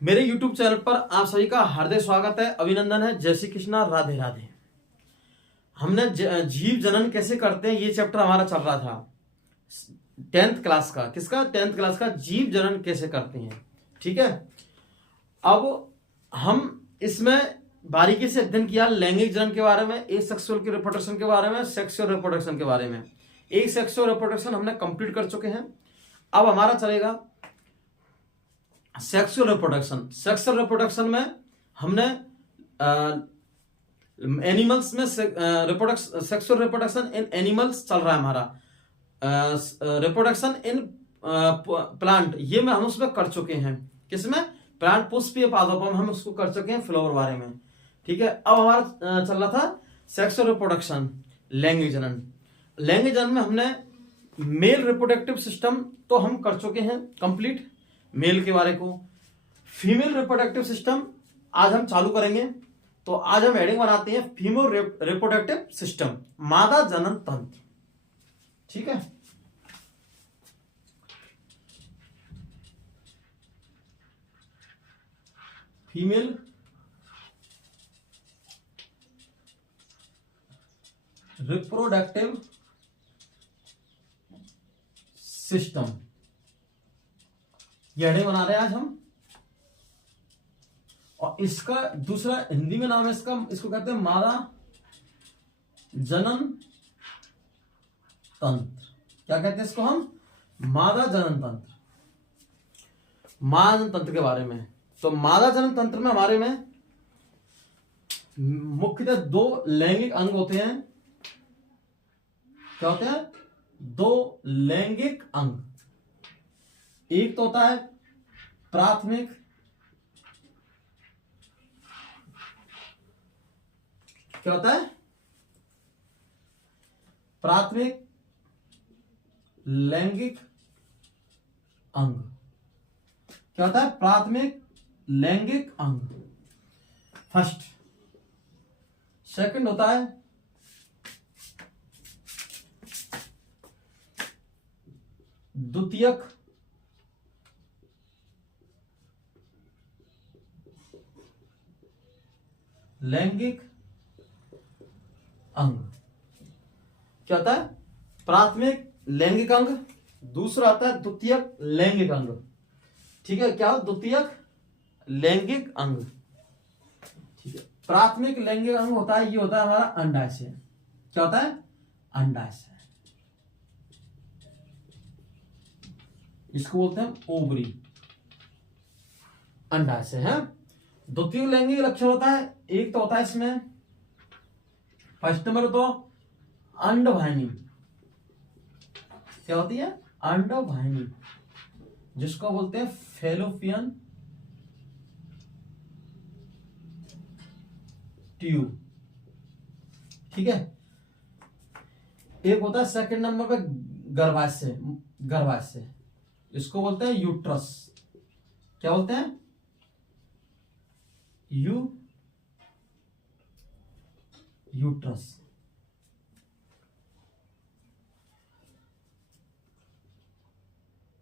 मेरे YouTube channel पर आप सभी का हार्दिक स्वागत है, अभिनंदन है। जय श्री कृष्णा, राधे राधे। हमने जीव जनन कैसे करते हैं ये चैप्टर हमारा चल रहा था 10th क्लास का। किसका? 10th क्लास का, जीव जनन कैसे करते हैं। ठीक है, अब हम इसमें बारीकी से अध्ययन किया लैंगिक जनन के बारे में, एक सेक्सुअल की रिप्रोडक्शन के बारे में, सेक्सुअल रिप्रोडक्शन के बारे में। एक सेक्सुअल रिप्रोडक्शन हमने कंप्लीट कर चुके हैं। अब हमारा चलेगा सेक्सुअल रिप्रोडक्शन। सेक्सुअल रिप्रोडक्शन में हमने एनिमल्स में सेक्सुअल रिप्रोडक्शन इन एनिमल्स चल रहा है हमारा। रिप्रोडक्शन इन प्लांट ये में हम उसमें कर चुके हैं। किसमें? प्लांट पुष्पीय पादपों में हम उसको कर चुके हैं, फ्लावर बारे में। ठीक है, अब हमारा चल रहा था सेक्सुअल रिप्रोडक्शन, लैंगिक जनन। लैंगिक जनन में हमने मेल रिप्रोडक्टिव सिस्टम तो हम कर चुके हैं कंप्लीट, मेल के बारे को। फीमेल रिप्रोडक्टिव सिस्टम आज हम चालू करेंगे। तो आज हम हेडिंग बनाते हैं फीमेल रिप्रोडक्टिव सिस्टम, मादा जनन तंत्र। ठीक है, फीमेल रिप्रोडक्टिव सिस्टम, ये हेडिंग बना रहे हैं आज हम। और इसका दूसरा हिंदी में नाम है इसको कहते हैं मादा जनन तंत्र। क्या कहते हैं इसको हम? मादा जनन तंत्र। मादा जनन तंत्र के बारे में, तो मादा जनन तंत्र में हमारे में मुख्यतः दो लैंगिक अंग होते हैं। क्या होते हैं? दो लैंगिक अंग। एक तो होता है प्राथमिक क्या होता है? प्राथमिक लैंगिक अंग। क्या होता है? प्राथमिक लैंगिक अंग, फर्स्ट। सेकंड होता है द्वितीयक लैंगिक अंग। क्या होता है? प्राथमिक लैंगिक अंग। दूसरा आता है द्वितीयक लैंगिक अंग। ठीक है, क्या? द्वितीयक लैंगिक अंग। ठीक है, प्राथमिक लैंगिक अंग होता है, ये होता है हमारा अंडाशय। क्या होता है? अंडाशय। इसको बोलते हैं ओवरी, अंडाशय है। द्वितीय लैंगिक लक्षण होता है, एक तो होता है इसमें फर्स्ट नंबर तो अंडवाहिनी। क्या होती है? अंडवाहिनी, जिसको बोलते हैं फैलोपियन ट्यूब। ठीक है, एक होता है सेकंड नंबर पे गर्भाशय। गर्भाशय, इसको बोलते हैं यूट्रस। क्या बोलते हैं? यूट्रस।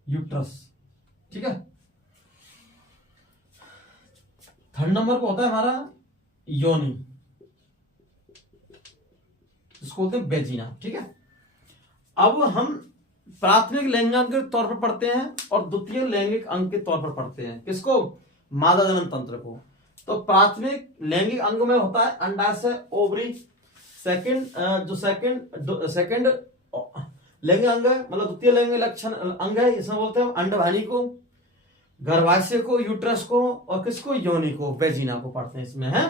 यूट्रस। ठीक है, थर्ड नंबर पे होता है हमारा योनि, इसको बोलते हैं बेजिना। ठीक है, अब हम प्राथमिक लैंगिक अंग के तौर पर पढ़ते हैं और द्वितीय लैंगिक अंग के तौर पर पढ़ते हैं। किसको? मादा जनन तंत्र को। तो प्राथमिक लैंगिक अंग में होता है अंडाशय, ओवरी। सेकंड लैंगिक अंग है, मतलब द्वितीय लैंगिक लक्षण अंग है, इसमें बोलते हैं अंडवाहिनी को, गर्भाशय को, यूट्रस को, और किसको? योनि को, वेजिना को पढ़ते हैं इसमें है।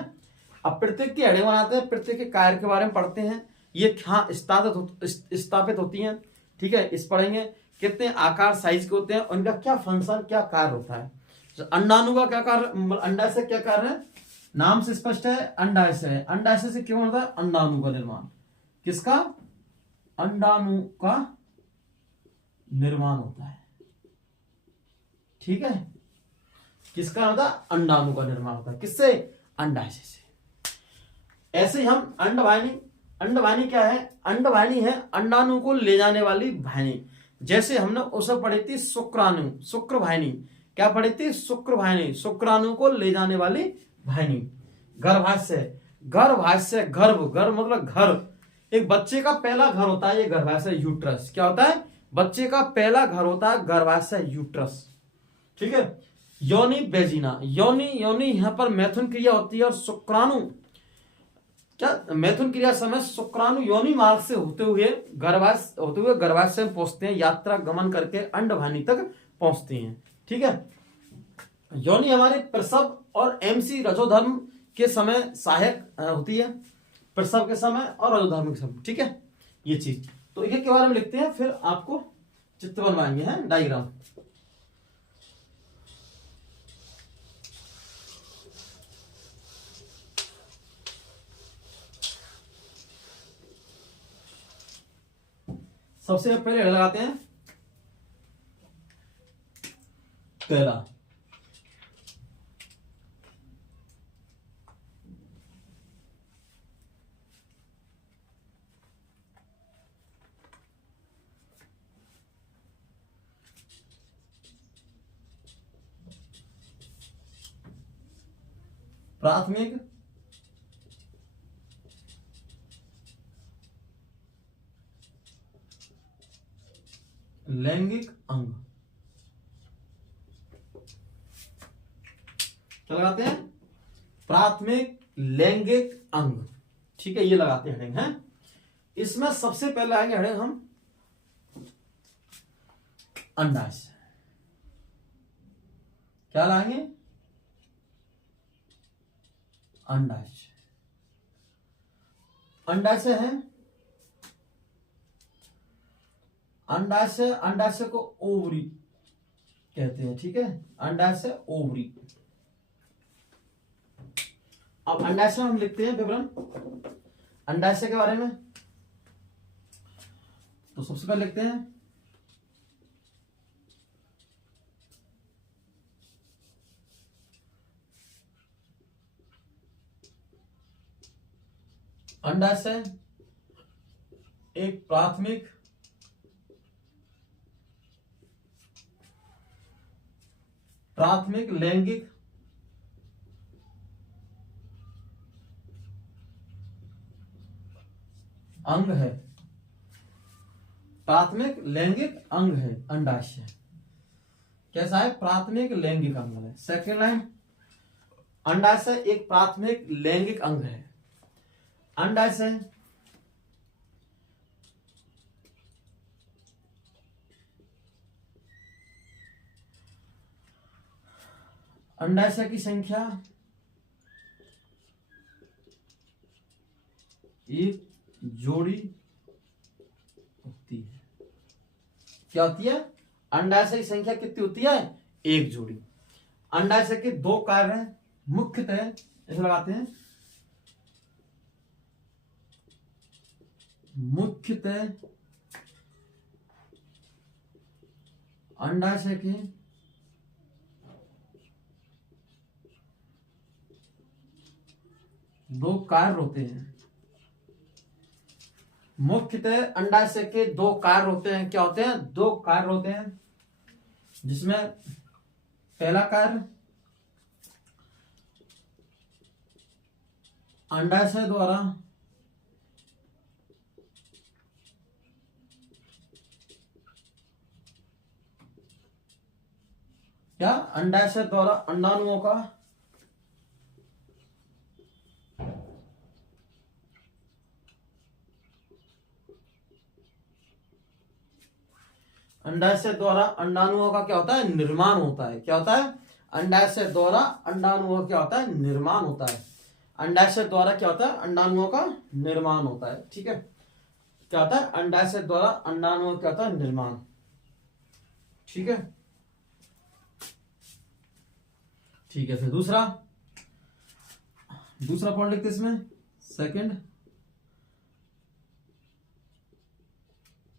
अब प्रत्येक की हेडिंग बनाते हैं, प्रत्येक के कार्य के बारे में पढ़ते हैं, ये कहाँ स्थापित होती हैं। ठीक है, इस पढ़ेंगे कितने आकार साइज के होते हैं, उनका क्या फंक्शन, क्या कार्य होता है। अंडाणु का क्या कार्य, अंडाशय क्या कार्य है? नाम से स्पष्ट है, अंडाशय। अंडाशय से क्यों होता है? अंडाणु का निर्माण। किसका? अंडाणु का निर्माण होता है। ठीक है, किसका होता है? अंडाणु का निर्माण होता है। किससे? अंडाशय से। ऐसे ही हम अंडवाहिनी। अंडवाहिनी क्या है? अंडवाहिनी है अंडाणु को ले जाने वाली वाहिनी। जैसे हमने उसे पढ़ी थी शुक्राणु, शुक्रवाहिनी। क्या पढ़ी थी? शुक्र वाहिनी, शुक्राणु को ले जाने वाली वाहिनी। गर्भाशय, गर्भाशय गर्भ, गर्भ मतलब घर, एक बच्चे का पहला घर होता है ये गर्भाशय यूट्रस। क्या होता है? बच्चे का पहला घर होता है गर्भाशय यूट्रस। ठीक है। योनि बेजिना, योनि, योनि यहां पर मैथुन क्रिया होती है और शुक्राणु, क्या मैथुन क्रिया समय शुक्राणु योनि मार्ग से होते हुए गर्भाशय में पहुंचते हैं, यात्रा गमन करके अंडवाहिनी तक पहुंचते हैं। ठीक है। योनि हमारे प्रसव और एमसी रजोधर्म के समय सहायक होती है, प्रसव के समय और रजोधर्म के समय। ठीक है, ये चीज तो ये के बारे में लिखते हैं, फिर आपको चित्र बनवाएंगे हैं, डायग्राम। सबसे पहले लगाते हैं पहला, प्राथमिक लैंगिक अंग। क्या लगाते हैं? प्राथमिक लैंगिक अंग। ठीक है, ये लगाते हैं हेडिंग है। इसमें सबसे पहले आएंगे हेडिंग हम अंडाशय। क्या लाएंगे? अंडाशय। अंडाशय है, अंडाशय, अंडाशय को ओवरी कहते हैं। ठीक है, अंडाशय ओवरी। अब अंडाशय हम लिखते हैं विवरण अंडाशय के बारे में। तो सबसे पहले लिखते हैं अंडाशय एक प्राथमिक लैंगिक अंग है, प्राथमिक लैंगिक अंग है अंडाशय। कैसा है? प्राथमिक लैंगिक अंग है। सेकेंड लाइन, अंडाशय एक प्राथमिक लैंगिक अंग है। अंडाशय अंडाशय की संख्या एक जोड़ी होती है। क्या होती है? अंडाशय की संख्या कितनी होती है? एक जोड़ी। अंडाशय के दो कार्य हैं मुख्यतः, ऐसे लगाते हैं, मुख्यतः अंडाशय के दो कार्य होते हैं। मुख्यतः अंडाशय के दो कार्य होते हैं। क्या होते हैं? दो कार्य होते हैं, जिसमें पहला कार्य अंडाशय द्वारा क्या? अंडाशय द्वारा अंडाणुओं का अंडाशय द्वारा अंडाणुओं का क्या होता है? निर्माण होता है। क्या होता है? अंडाशय द्वारा अंडाणुओं का क्या होता है? निर्माण होता है। अंडाशय द्वारा क्या होता है? अंडाणुओं का निर्माण होता है। ठीक है, क्या होता है? अंडाशय द्वारा अंडाणुओं का क्या होता है? निर्माण। ठीक है, ठीक है। फिर दूसरा पॉइंट लिखते हैं इसमें, सेकंड,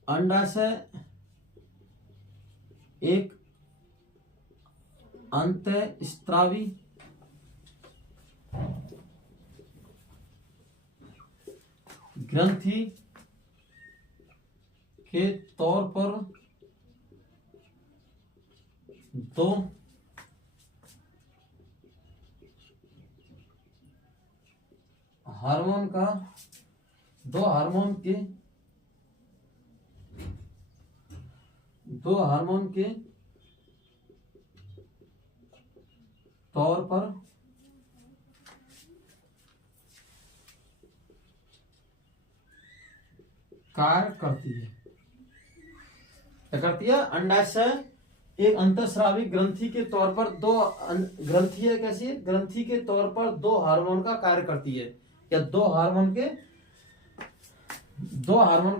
अंडाशय एक अंतःस्रावी ग्रंथि के तौर पर दो हार्मोन का, दो हार्मोन के तौर पर कार्य करती है। क्या करती है? अंडाशय एक अंतःस्रावी ग्रंथि के तौर पर ग्रंथि है, कैसी है? ग्रंथि के तौर पर दो हार्मोन का कार्य करती है, या दो हार्मोन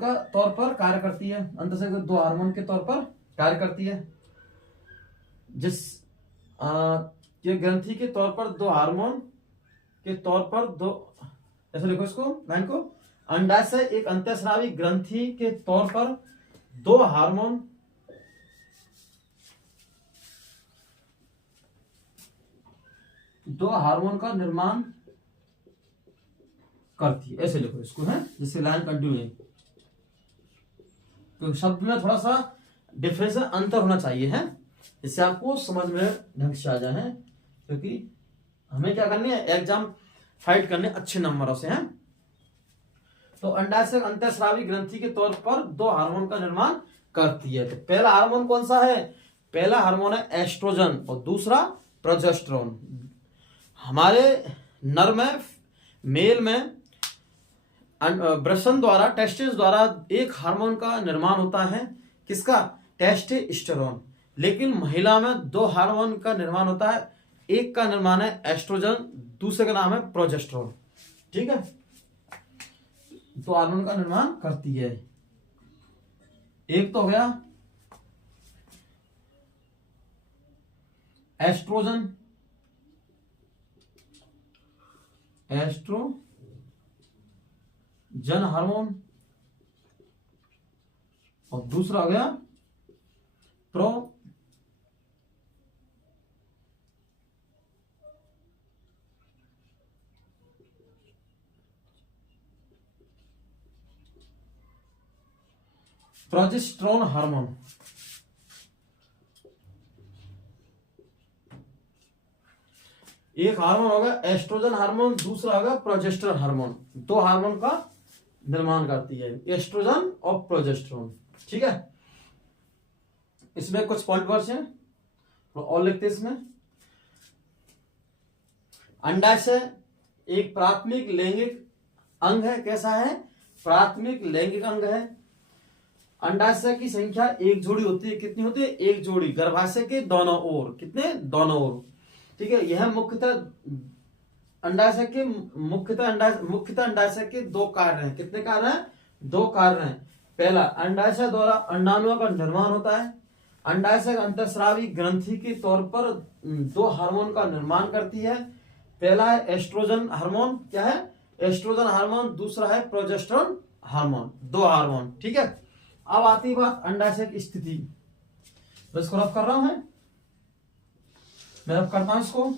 का तौर पर कार्य करती है। अंतःस्रावी के दो हार्मोन के तौर पर कार्य करती है। ये ग्रंथि के तौर पर दो हार्मोन के तौर पर दो, ऐसे लिखो इसको, लाइन को, अंडाशय एक अंतःस्रावी ग्रंथि के तौर पर दो हार्मोन का निर्माण करती है, ऐसे लिखो इसको, है जिससे लाइन कंटिन्यू है। तो शब्द में थोड़ा सा डिफरेंस, अंतर होना चाहिए, है, इससे आपको समझ में ढंग से आ जाए, है, क्योंकि हमें क्या करनी है, एग्जाम फाइट करने अच्छे नंबरों से, हैं। तो अंडाशय अंतःस्रावी ग्रंथि के तौर पर दो हार्मोन का निर्माण करती है। तो पहला हार्मोन कौन सा है? पहला हार्मोन है एस्ट्रोजन और दूसरा प्रोजेस्टेरोन। हमारे नर में, मेल में वृषण द्वारा, टेस्टिस द्वारा एक हार्मोन का निर्माण होता है, किसका? टेस्टोस्टेरोन। लेकिन महिला में दो हार्मोन का निर्माण होता है, एक का निर्माण है एस्ट्रोजन, दूसरे का नाम है प्रोजेस्टेरोन। ठीक है, दो हार्मोन का निर्माण करती है। एक तो हो गया एस्ट्रोजन, एस्ट्रोजन हार्मोन, और दूसरा हो गया प्रोजेस्टेरोन हार्मोन। एक हार्मोन होगा एस्ट्रोजन हार्मोन, दूसरा होगा प्रोजेस्टेरोन हार्मोन। दो हार्मोन का निर्माण करती है, एस्ट्रोजन और प्रोजेस्टेरोन। ठीक है, इसमें कुछ पॉइंट वर्ड्स हैं और लिखते हैं इसमें। अंडाशय एक प्राथमिक लैंगिक अंग है। कैसा है? प्राथमिक लैंगिक अंग है। अंडाशय की संख्या एक जोड़ी होती है। कितनी होती है? एक जोड़ी, गर्भाशय के दोनों ओर। कितने? दोनों ओर। ठीक है, यह मुख्यतः अंडाशय के दो कार्य हैं। कितने कार्य हैं? दो कार्य हैं। पहला, अंडाशय द्वारा अंडाणुओं का निर्माण होता है। अंडाशय अंतःस्रावी ग्रंथि के तौर पर दो हार्मोन का निर्माण करती है। पहला है एस्ट्रोजन हार्मोन। क्या है? Estrogen hormone. दूसरा है प्रोजेस्टेरोन हार्मोन। दो हार्मोन। ठीक है, अब आती है बात अंडाशय की स्थिति। तो इसको रफ कर रहा हूं, मैं रफ करता हूं इसको।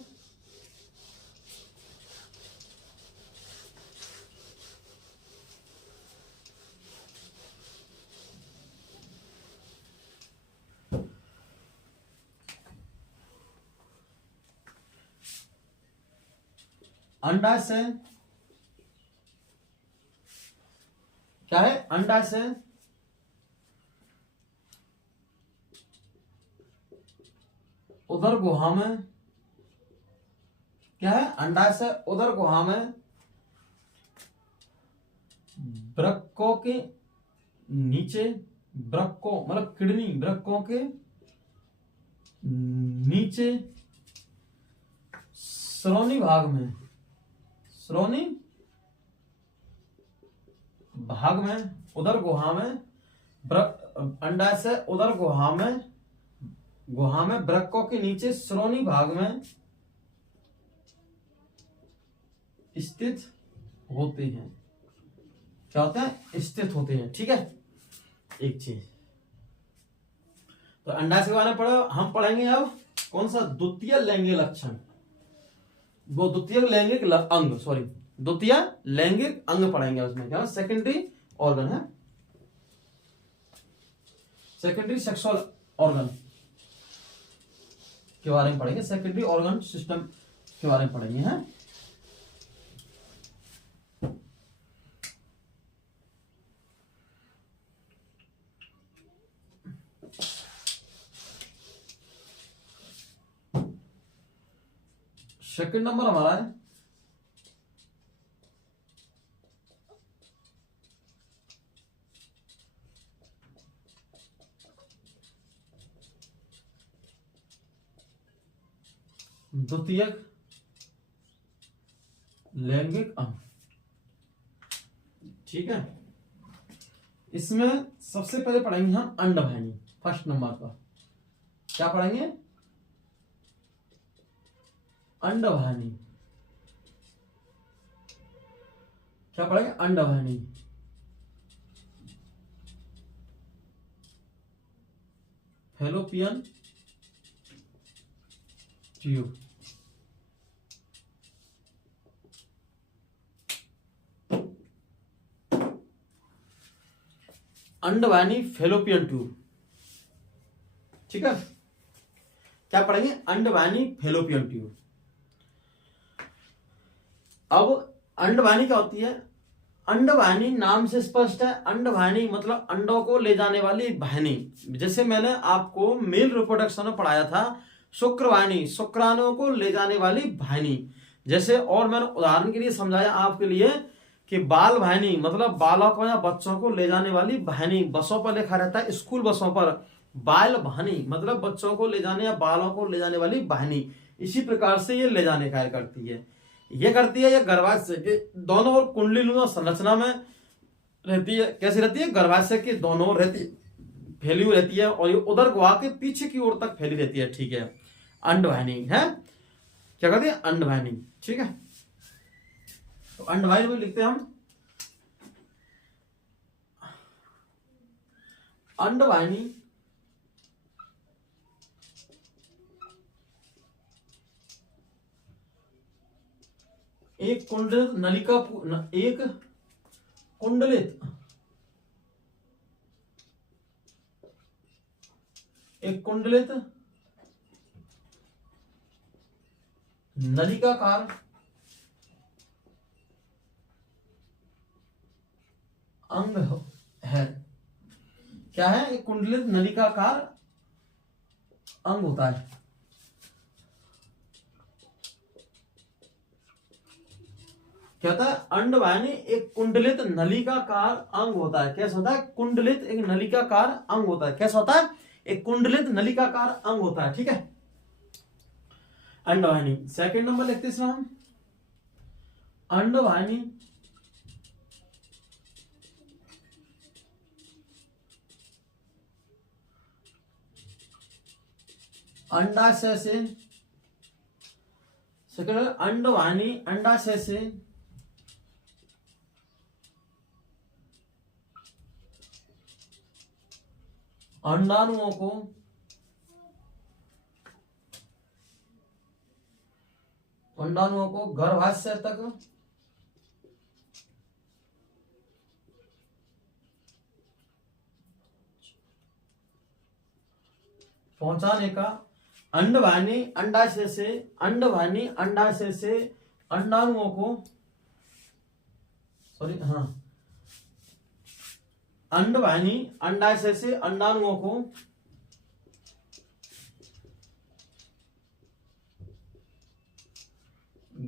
अंडाशय क्या है? अंडाशय उदर गुहा में, क्या है? अंडाशय उदर गुहा में वृक्कों के नीचे, वृक्कों मतलब किडनी, वृक्कों के नीचे श्रोणि भाग में, श्रोणि भाग में, उदर गुहा में, अंडाशय उदर गुहा में वृक्कों के नीचे श्रोणि भाग में स्थित होते हैं। क्या होते हैं? स्थित होते हैं। ठीक है, एक चीज तो अंडाशय के बारे में पढ़ो। हम पढ़ेंगे अब कौन सा? द्वितीय लैंगिक लक्षण। वो द्वितीय लैंगिक अंग, सॉरी, द्वितीय लैंगिक अंग पढ़ेंगे उसमें। क्या? सेकेंडरी ऑर्गन है, सेकेंडरी सेक्सुअल ऑर्गन के बारे में पढ़ेंगे। सेकेंडरी ऑर्गन सिस्टम के बारे में पढ़ेंगे, हैं। सेकंड नंबर हमारा है द्वितीयक लैंगिक अंग। ठीक है, इसमें सबसे पहले पढ़ेंगे हम अंडवाहिनी। फर्स्ट नंबर पर क्या पढ़ेंगे? अंडवाहिनी। क्या पढ़ेंगे? अंडवाहिनी। Fallopian tube. अंडवाहिनी फैलोपियन ट्यूब। ठीक है, क्या पढ़ेंगे? अंडवाहिनी फैलोपियन ट्यूब। अब अंडवाहिनी क्या होती है? अंडवाहिनी नाम से स्पष्ट है। अंडवाहिनी मतलब अंडों को ले जाने वाली वाहिनी। जैसे मैंने आपको मेल रिप्रोडक्शन में पढ़ाया था शुक्रवाहिनी, शुक्राणुओं को ले जाने वाली वाहिनी। जैसे और मैंने उदाहरण के लिए समझाया आपके लिए कि बाल वाहिनी मतलब बालकों या बच्चों को ले जाने वाली वाहिनी। बसों पर लिखा रहता है, स्कूल बसों पर बाल वाहिनी मतलब बच्चों को ले जाने या बालों को ले जाने वाली वाहिनी। इसी प्रकार से ये ले जाने कार्य करती है। ये करती है, ये गर्भाशय के दोनों ओर कुंडलीनुमा संरचना में रहती है। कैसी रहती है? गर्भाशय के दोनों ओर रहती, फैली हुई रहती है और ये उदर गुहा के पीछे की ओर तक फैली रहती है। ठीक है, अंडवाहिनी है। क्या कहते हैं? अंडवाहिनी। ठीक है, तो अंडवाहिनी में लिखते हैं हम अंडवाहिनी एक कुंडलित नलिका एक कुंडलित एक कुंडलित नलिकाकार अंग है। क्या है? एक कुंडलित नलिकाकार अंग होता है। क्या होता है? अंडवाहिनी एक कुंडलित नलिकाकार अंग होता है। कैसा होता है? कुंडलित एक नलिकाकार अंग होता है। कैसा होता है? एक कुंडलित नलिकाकार अंग होता है। ठीक है, अंडवाहिनी। सेकंड नंबर लिखते हैं हम अंडवाहिनी अंडाशय से। सेकंड अंडवाहिनी अंडाशय से अंडाणुओं को गर्भाशय तक पहुंचाने का अंडवाहिनी अंडाशय से अंडाणुओं को अंडवाहिनी अंडाशय से अंडाणुओं को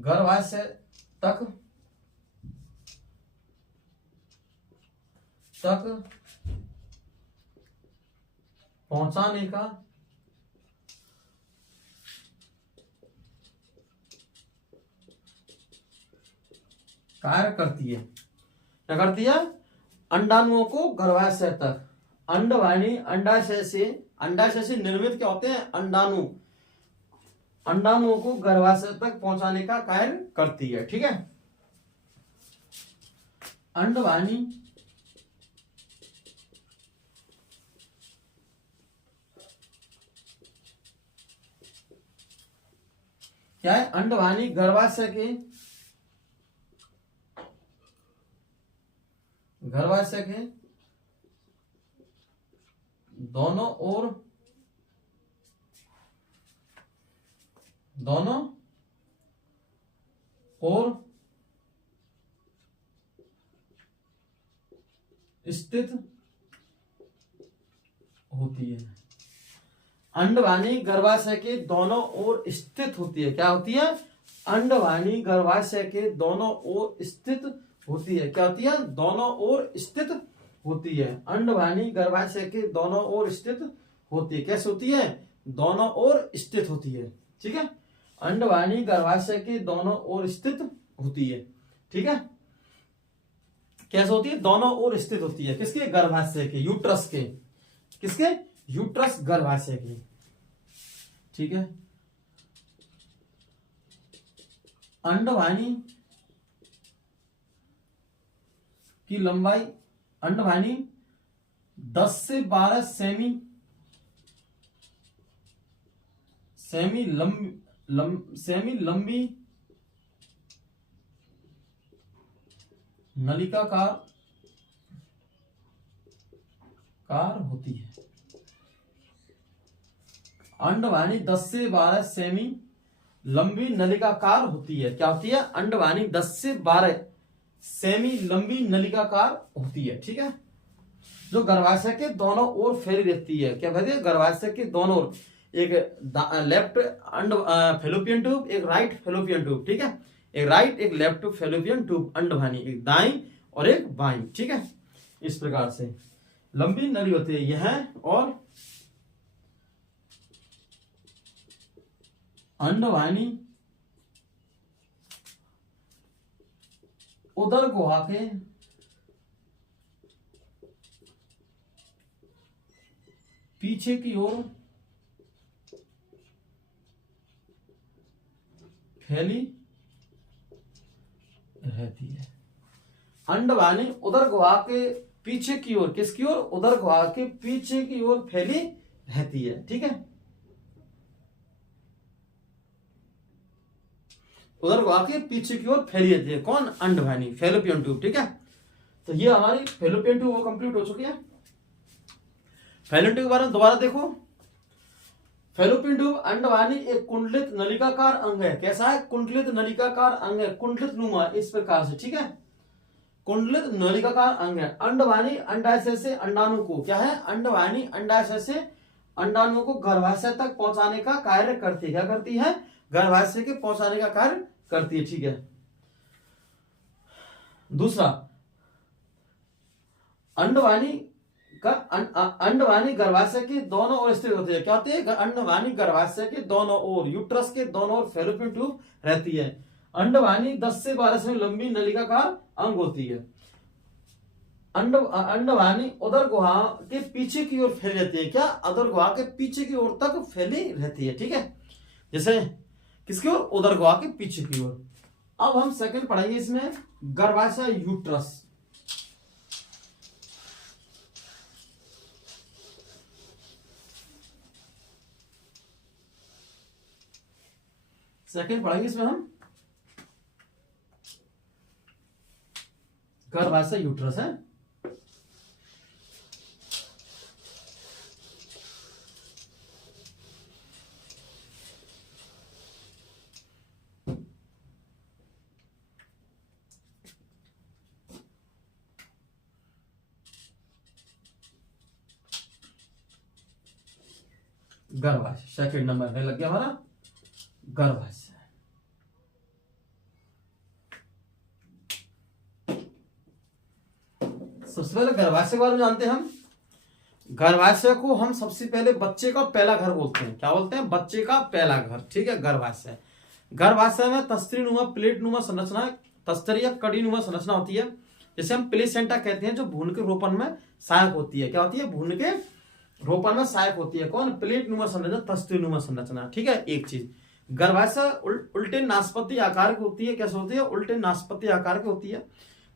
गर्भाशय तक पहुंचाने का कार्य करती है। क्या करती है? अंडाणुओं को गर्भाशय तक। अंडवाहिनी अंडाशय से निर्मित क्या होते हैं? अंडाणुओं को गर्भाशय तक पहुंचाने का कार्य करती है। ठीक है, अंडवाहिनी क्या है? अंडवाहिनी गर्भाशय के दोनों ओर स्थित होती है। अंडवाहिनी गर्भाशय के दोनों ओर स्थित होती है। क्या होती है? अंडवाहिनी गर्भाशय के दोनों ओर स्थित होती है। क्या होती है? दोनों ओर स्थित होती है। अंडवाहिनी गर्भाशय के दोनों ओर स्थित होती है। कैसे होती है? दोनों ओर स्थित होती है। ठीक है, अंडवाहिनी गर्भाशय के दोनों ओर स्थित होती है। ठीक है, कैसे होती है? दोनों ओर स्थित होती है। किसके? गर्भाशय के, यूट्रस के। किसके? यूट्रस गर्भाशय के। ठीक है, अंडवाहिनी की लंबाई, अंडवाहिनी 10 से 12 सेमी लंबी नलिकाकार होती है। अंडवाहिनी 10 से 12 सेमी लंबी नलिकाकार होती है। क्या होती है? अंडवाहिनी 10 से 12 सेमी लंबी नलिकाकार होती है। ठीक है, जो गर्भाशय के दोनों ओर फैली रहती है। क्या कहते हैं? गर्भाशय के दोनों ओर, एक लेफ्ट फेलोपियन ट्यूब, एक राइट फेलोपियन ट्यूब। ठीक है, एक राइट एक लेफ्ट फेलोपियन ट्यूब अंडवाहिनी, एक दाई और एक बाई। ठीक है, इस प्रकार से लंबी नली होती है यह, और अंडवाहिनी उदर गुहा के पीछे की ओर फैली रहती है। अंडवाहिनी उदर गुहा के पीछे की ओर, किसकी ओर? उदर गुहा के पीछे की ओर फैली रहती है। ठीक है, उदर गुहा के पीछे की ओर फैली रहती है। कौन? अंडवाहिनी, फेलोपियन ट्यूब। ठीक है, तो ये हमारी फेलोपियन ट्यूब वो कंप्लीट हो चुकी है। फेलोपियन ट्यूब के बारे में दोबारा देखो। फेलोपियन ट्यूब अंडवाहिनी एक कुंडलित नलिकाकार अंग है। कैसा है? कुंडलित नलिकाकार अंग है, कुंडलित नुमा, इस प्रकार से। ठीक है, कुंडलित नलिकाकार अंग है। अंडवाहिनी अंडाशय से अंडाणु को, क्या है? अंडवाहिनी अंडाशय से अंडाणु को गर्भाशय तक पहुंचाने का कार्य करती है। क्या करती है? गर्भाशय के पहुंचाने का कार्य करती है। ठीक है, दूसरा, अंडवाहिनी का अंडवाहिनी गर्भाशय के दोनों ओर स्थित होती है। क्या होती है? अंडवाहिनी गर्भाशय के दोनों ओर, यूट्रस के दोनों ओर फेलोपियन ट्यूब रहती है। अंडवाहिनी 10 से 12 सेमी लंबी नलिकाकार अंग होती है। अंडवाहिनी उदर गुहा के पीछे की ओर फैली रहती है। क्या? उदर गुहा के पीछे की ओर तक फैली रहती है। ठीक है, जैसे किसकी ओर? उदर गुहा के पीछे की ओर। अब हम सेकंड पढ़ेंगे इसमें, गर्भाशय यूट्रस। सेकंड पढ़ेंगे इसमें हम गर्भाशय यूट्रस है। गर्भाशय सेकंड नंबर में लग गया हमारा गर्भाशय। सबसे पहले गर्भाशय के बारे में जानते हैं हम। गर्भाशय को हम सबसे पहले बच्चे का पहला घर बोलते हैं। क्या बोलते हैं? बच्चे का पहला घर। ठीक है, गर्भाशय। गर्भाशय में तस्तरी नुमा, प्लेट नुमा संरचना, तस्तरी या कड़ी नुमा संरचना होती है, जिसे हम प्लेसेंटा कहते हैं, जो भ्रूण के रोपण में सहायक होती है। क्या होती है? भ्रूण के रोपण में सहायक होती है। कौन? प्लेट नुमा संरचना, तस्तरी नुमा संरचना। ठीक है, एक चीज। गर्भाशय उल्टे नाशपति आकार की होती है। कैसे होती है? उल्टे नाशपति आकार की होती है।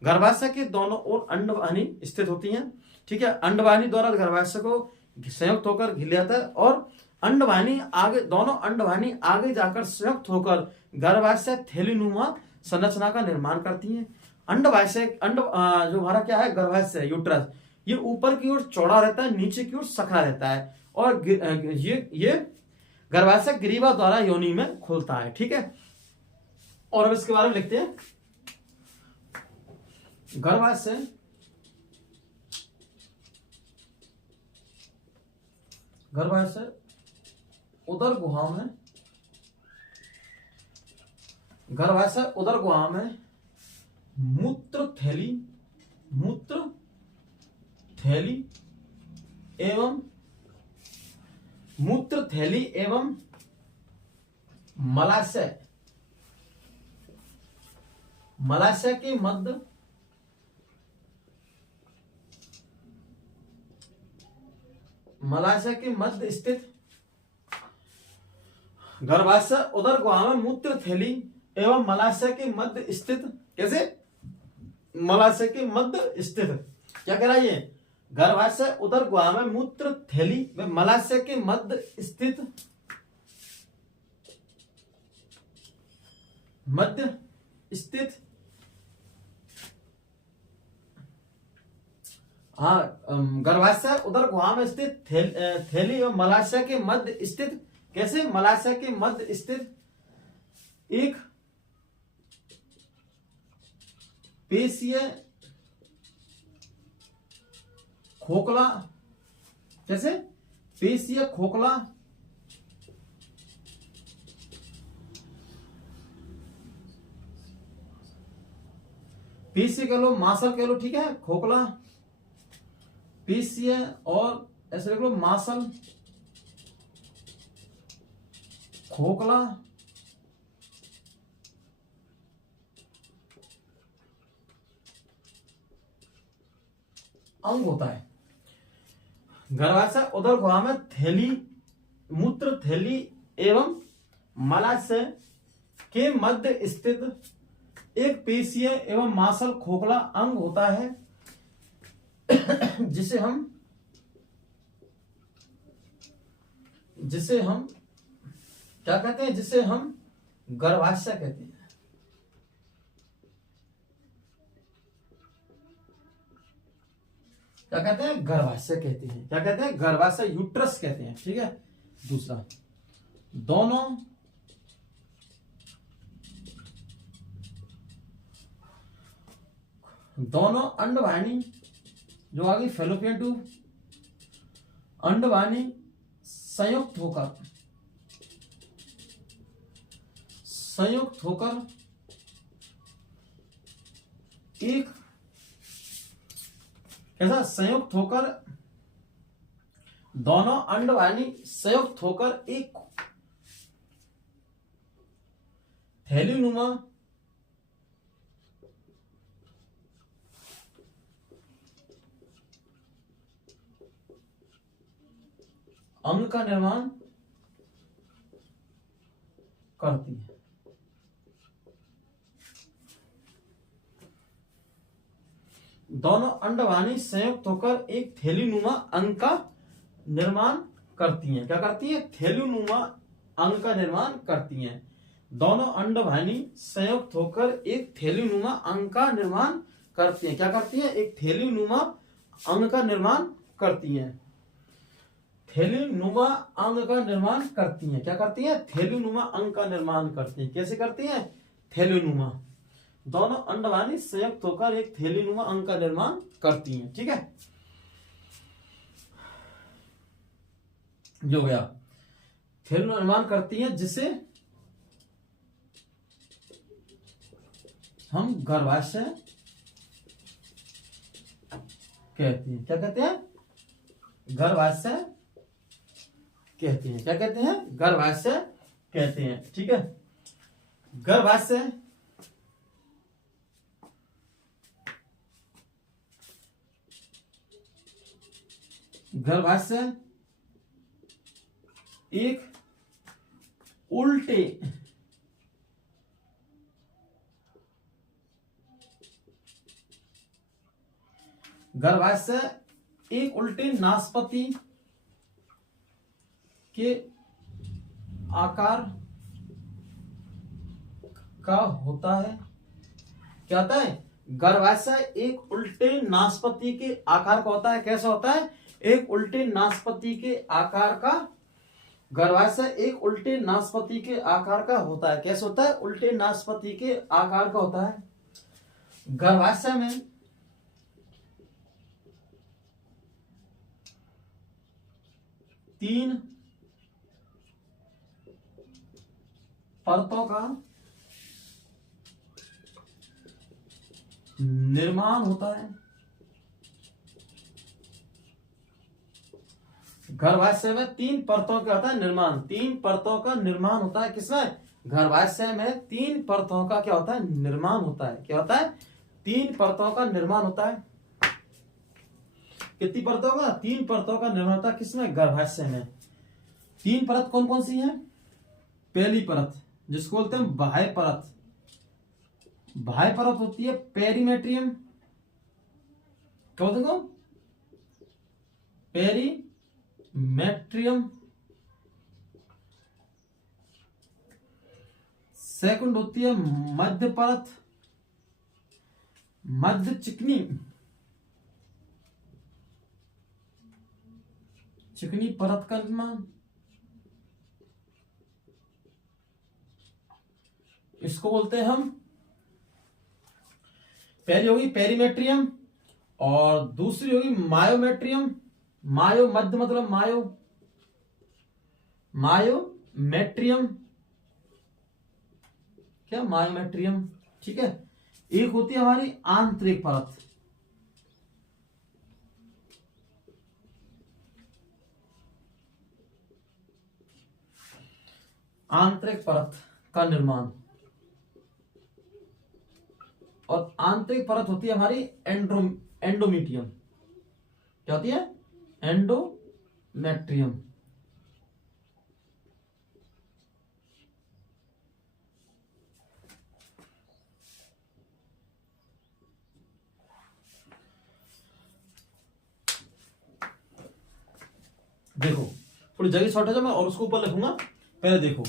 गर्भाशय के दोनों ओर अंडवाहिनी स्थित होती है। ठीक है, अंडवाहिनी द्वारा गर्भाशय को संयुक्त होकर घिर जाता है, और अंडवाहिनी आगे, दोनों अंडवाहिनी आगे जाकर संयुक्त होकर गर्भाशय थैलीनुमा संरचना का निर्माण करती है। अंडवाशय जो हमारा क्या है? गर्भाशय यूट्रस, ये ऊपर की ओर चौड़ा रहता है, नीचे की ओर सकरा रहता है, और ये गर्भाशय ग्रीवा द्वारा योनि में खुलता है। ठीक है, और अब इसके बारे में लिखते हैं। गर्भाशय उदर गुहा में गर्भाशय उदर गुहा में मूत्र थैली एवं मलाशय के मध्य स्थित गर्भाशय उदर गुहा में मूत्र थैली एवं मलाशय के मध्य स्थित, कैसे? मलाशय के मध्य स्थित, क्या कह रहा है ये? गर्भाशय उदर गुहा में मूत्र थैली व मलाशय के मध्य स्थित गर्भाशय उदर गुहा में स्थित थैली व मलाशय के मध्य स्थित, कैसे? मलाशय के मध्य स्थित एक पेशीय खोखला, कैसे? पेशीय खोखला पेशीय कह लो, मासल कह लो, ठीक है? खोखला पेशीय और ऐसे लिख लो मासल खोखला अंग होता है। गर्भाशय उदर गुहा में मूत्र थैली एवं मलाशय के मध्य स्थित एक पेशीय एवं मांसल खोखला अंग होता है जिसे हम क्या कहते हैं? जिसे हम गर्भाशय कहते हैं। क्या कहते हैं? गर्भाशय कहते हैं। क्या कहते हैं? गर्भाशय, यूट्रस कहते हैं, ठीक है? दूसरा, दोनों अंडवाहिनी जो आगे फैलोपियन ट्यूब, अंडवाहिनी संयुक्त होकर एक, कैसा? संयुक्त होकर, दोनों अंडवाहिनी संयुक्त होकर एक थैलीनुमा अंग का निर्माण करती है। दोनों अंडवाहिनी संयुक्त होकर एक थैलीनुमा अंग का निर्माण करती हैं। क्या करती है? थैलीनुमा अंग का निर्माण करती हैं। दोनों अंडवाहिनी संयुक्त होकर एक थैलीनुमा अंग का निर्माण करती हैं। क्या करती हैं? एक थैलीनुमा अंग का निर्माण करती हैं। थैलीनुमा अंग का निर्माण करती हैं। क्या करती हैं? थैलीनुमा अंग का निर्माण करती हैं। कैसे करती हैं? थैलीनुमा, दोनों अंडवाहिनी संयुक्त होकर एक थैलीनुमा अंग का निर्माण करती हैं, ठीक है? जो गया, थैलीनुमा निर्माण करती हैं जिसे हम गर्भाशय कहते हैं। क्या कहते हैं? गर्भाशय कहते हैं। क्या कहते हैं? गर्भाशय कहते हैं, ठीक है? गर्भाशय एक उल्टे नाशपाती के आकार का होता है। क्या होता है? गर्भाशय एक उल्टे नाशपाती के आकार का होता है। कैसा होता है? एक उल्टे नाशपाती के आकार का, गर्भाशय एक उल्टे नाशपाती के आकार का होता है। कैसे होता है? उल्टे नाशपाती के आकार का होता है। गर्भाशय में तीन परतों का निर्माण होता है। गर्भाशय में 3 परतों का होता है निर्माण, 3 परतों का निर्माण होता है। किसमें? गर्भाशय में 3 परतों का क्या होता है? निर्माण होता है। क्या होता है? 3 परतों का निर्माण होता है। कितनी परतों का? 3 परतों का निर्माण होता है। किसमें? गर्भाशय में। 3 परत कौन कौन सी है? पहली परत जिसको बोलते हैं बाह्य परत, बाह्य परत होती है पेरीमेट्रियम। क्या बोलते हैं? पेरीमेट्रियम। सेकंड होती है मध्य परत, मध्य चिकनी, चिकनी परत का निर्माण, इसको बोलते हैं हम, पहली होगी पेरीमेट्रियम और दूसरी होगी मायोमेट्रियम। मायो मध्य मतलब मायो, मायोमेट्रियम। क्या? मायोमेट्रियम। ठीक है। एक होती है हमारी आंतरिक परत, आंतरिक परत का निर्माण, और आंतरिक परत होती है हमारी एंडोमीटियम। क्या होती है? एंडोमेट्रियम। देखो थोड़ी जगह शॉर्टेज है, मैं और उसको ऊपर लिखूंगा। पहले देखो,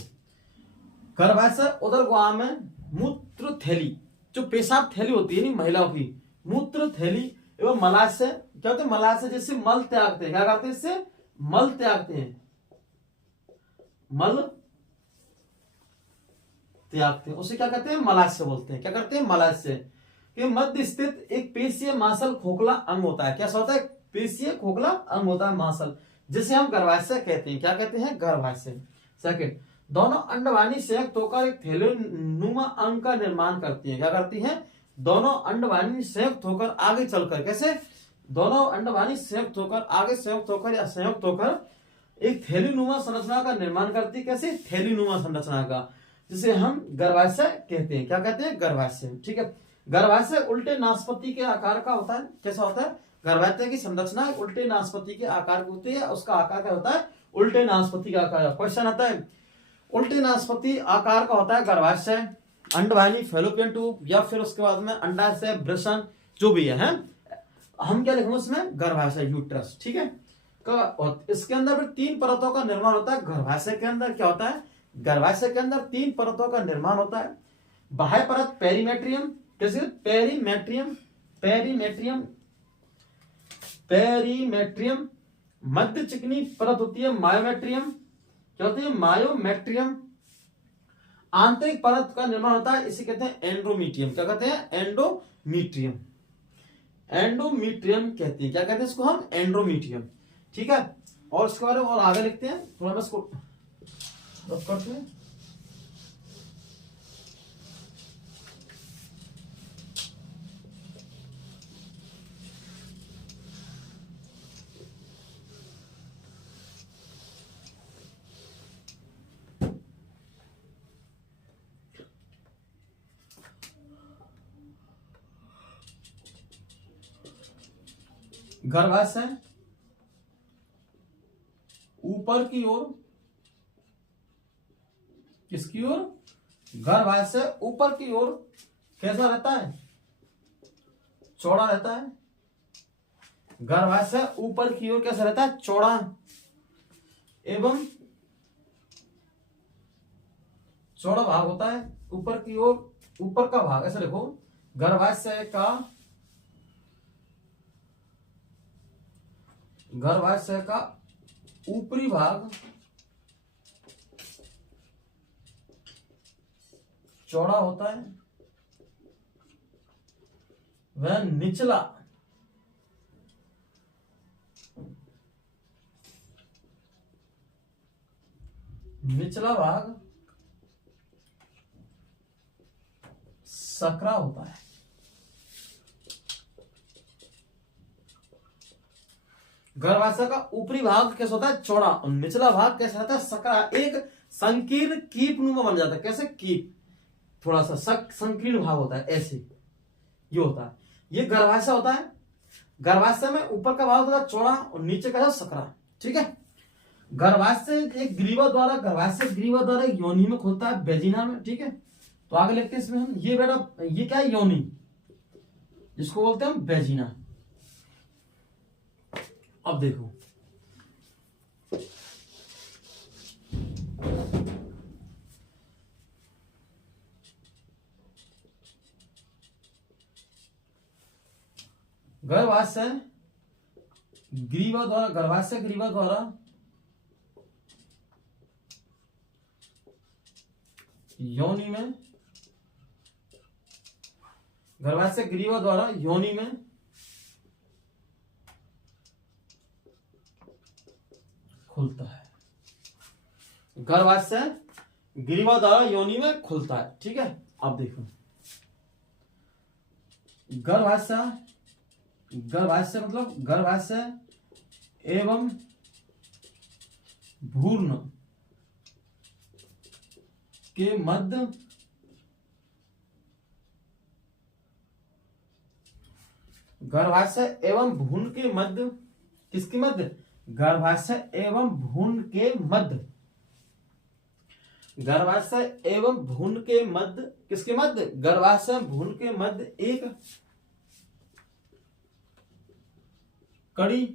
गर्भाशय उदर गुहा में मूत्र थैली, जो पेशाब थैली होती है नहीं महिलाओं की, मूत्र थैली एवं मलाशय। क्या होते हैं? मलाशय जैसे मल त्यागते हैं। क्या करते हैं? इससे मल त्यागते हैं, मल त्यागते हैं, उसे क्या कहते हैं? मलाशय बोलते हैं। क्या करते हैं? मलाशय के मध्य स्थित एक पेशीय मांसल खोखला अंग होता है। क्या होता है? पेशीय खोखला अंग होता है मांसल, जिसे हम गर्भाशय कहते हैं। क्या कहते हैं? गर्भाशय। सेकंड, दोनों अंडवाहिनी संयुक्त होकर एक थैलीनुमा अंग का निर्माण करती है। क्या करती है? दोनों अंडवाहिनी संयुक्त होकर आगे चलकर, कैसे? दोनों अंडवाहिनी संयुक्त होकर, आगे संयुक्त होकर या संयुक्त होकर एक थैलीनुमा संरचना का निर्माण करती है। कैसे? थैलीनुमा संरचना का, जिसे हम गर्भाशय कहते हैं। क्या कहते हैं? गर्भाशय। ठीक है। गर्भाशय उल्टे नाशपाती के आकार का होता है। कैसा होता है? गर्भाशय की संरचना उल्टे नाशपाती के आकार की होती है। उसका आकार क्या होता है? उल्टे नाशपाती का आकार। क्वेश्चन आता है, उल्टे नाशपाती आकार का होता है गर्भाशय, अंडवाहिनी, फैलोपियन ट्यूब, या फिर उसके बाद में अंडाशय, वृषण, जो भी है? हम क्या लिखेंगे उसमें? गर्भाशय, यूट्रस। ठीक है। और इसके अंदर फिर 3 परतों का निर्माण होता है। गर्भाशय के अंदर क्या होता है? गर्भाशय के अंदर 3 परतों का निर्माण होता है। बाह्य परत पेरीमेट्रियम, कैसे? Perimetrium, perimetrium, perimetrium. मध्य चिकनी परत होती है मायोमेट्रियम। क्या होती है? मायोमेट्रियम। आंतरिक परत का निर्माण होता है, इसे कहते हैं एंडोमीट्रियम। क्या कहते हैं? एंडोमीट्रियम, एंडोमीट्रियम कहते हैं। क्या कहते हैं इसको हम? एंडोमीट्रियम। ठीक है। और इसके बारे में और आगे लिखते हैं, थोड़ा बस को रफ करते हैं। गर्भाशय ऊपर की ओर, किसकी ओर? गर्भाशय ऊपर की ओर कैसा रहता है? चौड़ा रहता है। गर्भाशय ऊपर की ओर कैसा रहता है? चौड़ा एवं चौड़ा भाग होता है ऊपर की ओर। ऊपर का भाग ऐसा लिखो, गर्भाशय का, गर्भाशय का ऊपरी भाग चौड़ा होता है, वह निचला भाग सकरा होता है। गर्भाशय का ऊपरी भाग कैसा होता है? चौड़ा, और निचला भाग कैसा रहता है? सकरा, एक संकीर्ण कीपनुमा बन जाता है। कैसे? कीप, थोड़ा सा संकीर्ण भाग होता है, ऐसे ये होता है। ये गर्भाशय होता है। गर्भाशय में ऊपर का भाग होता है चौड़ा और नीचे का सकरा, ठीक है। गर्भाशय एक ग्रीवा द्वारा, गर्भाशय ग्रीवा द्वारा योनि में खुलता है, वेजिना में, ठीक है। तो आगे लिखते हैं इसमें हम, ये बेटा ये क्या है? योनि, जिसको बोलते हैं हम वेजिना। अब देखो, गर्भाशय ग्रीवा द्वारा, गर्भाशय ग्रीवा द्वारा योनि में, गर्भाशय ग्रीवा द्वारा योनि में खुलता है। गर्भाशय ग्रीवा द्वारा योनि में खुलता है, ठीक है। अब देखो, गर्भाशय, गर्भाशय मतलब गर्भाशय एवं भ्रूण के मध्य, गर्भाशय एवं भ्रूण के मध्य, किसके मध्य? गर्भाशय एवं भ्रूण के मध्य, गर्भाशय एवं भ्रूण के मध्य, किसके मध्य? गर्भाशय भ्रूण के मध्य एक कड़ी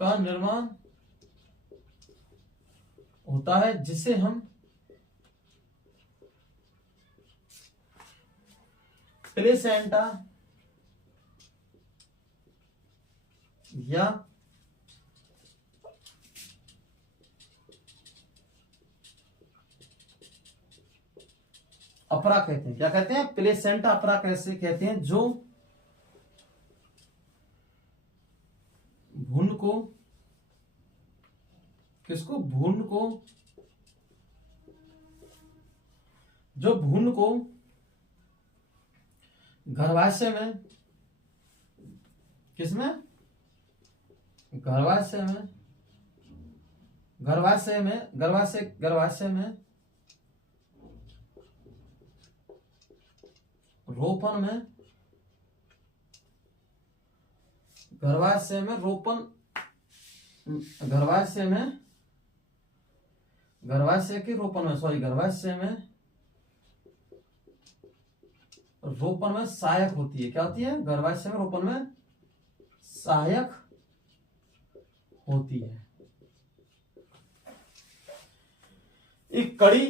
का निर्माण होता है, जिसे हम प्लेसेंटा या अपरा कहते हैं। क्या कहते हैं? प्लेसेंटा अपरा कैसे कहते हैं? जो भ्रूण को, किसको? भ्रूण को, जो भ्रूण को गर्भाशय में, किसमें? गर्भाशय में, गर्भाशय में, गर्भाशय में रोपण में, गर्भाशय में रोपण, गर्भाशय में, गर्भाशय के रोपण में, सॉरी, गर्भाशय में रोपण में सहायक होती है। क्या होती है? गर्भाशय में रोपण में सहायक होती है। एक कड़ी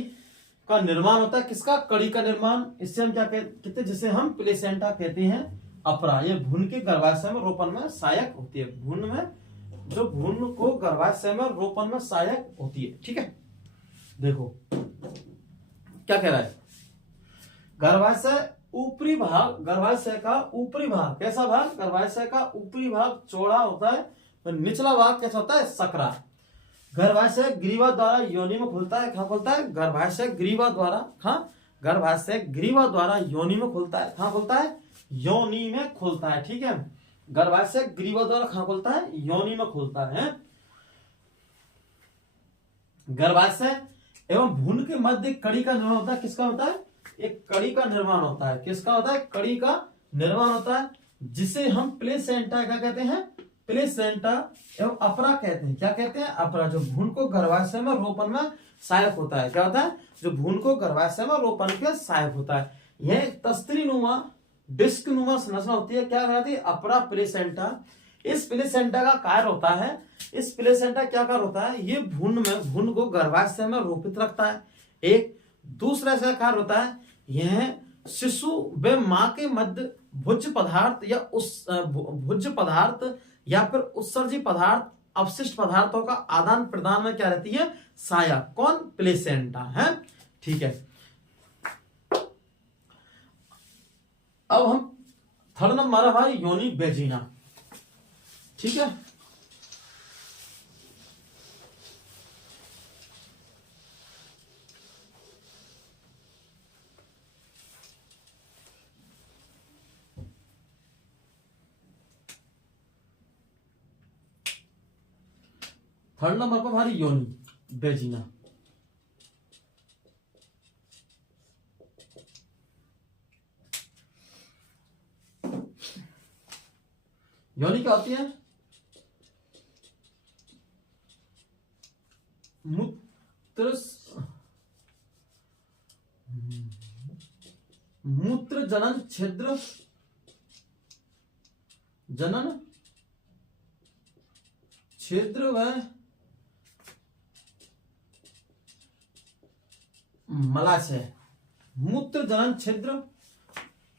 का निर्माण होता है। किसका? कड़ी का निर्माण। इससे हम क्या कहते हैं? जिसे हम प्लेसेंटा कहते हैं अपरा। ये भ्रूण के गर्भाशय में रोपण में सहायक होती है। भ्रूण में, जो भ्रूण को गर्भाशय में रोपण में सहायक होती है, ठीक है। देखो क्या कह रहा है? गर्भाशय ऊपरी भाग, गर्भाशय का ऊपरी भाग, कैसा भाग? गर्भाशय का ऊपरी भाग चौड़ा होता है, तो निचला भाग कैसा होता है? सकरा। गर्भाशय ग्रीवा द्वारा योनि में खुलता है। कहां खुलता है? गर्भाशय ग्रीवा द्वारा, हाँ, गर्भाशय ग्रीवा द्वारा योनि में खुलता है। कहां खुलता है? योनि में खुलता है, ठीक है। गर्भाशय ग्रीवा द्वारा कहां खुलता है? योनि में खुलता है। गर्भाशय एवं भ्रूण के मध्य कड़ी का निर्माण होता है। किसका होता है? एक कड़ी का निर्माण होता है। किसका होता है? कड़ी का निर्माण होता है, जिसे हम प्लेसेंटा क्या कहते हैं? प्लेसेंटा एवं अपरा कहते हैं। क्या कहते हैं? अपरा। जो भ्रूण को गर्भाशय में रोपण में सहायक होता है। क्या होता है? जो भ्रूण को गर्भाशय में रोपण के सहायक होता है। यह तस्त्री नुमा, डिस्क नुमा संरचना होती है। क्या कहती है? अपरा प्लेसेंटा। इस प्लेसेंटा का कार्य होता है, इस प्लेसेंटा क्या कार्य होता है? ये भ्रूण को गर्भाशय में रोपित रखता है। एक दूसरा ऐसा कार्य होता है, यह शिशु व मां के मध्य भोज्य पदार्थ या उस भोज्य पदार्थ या फिर उत्सर्जी पदार्थ, अपशिष्ट पदार्थों का आदान प्रदान में क्या रहती है? सहायक। कौन? प्लेसेंटा है, ठीक है। अब हम थर्ड नंबर हमारी योनि वेजिना, ठीक है। थर्ड नंबर पर हमारी योनि, वेजिना। योनि क्या होती है? मूत्र जनन छिद्र, जनन छिद्र व मलाशय। मूत्र जनन छिद्र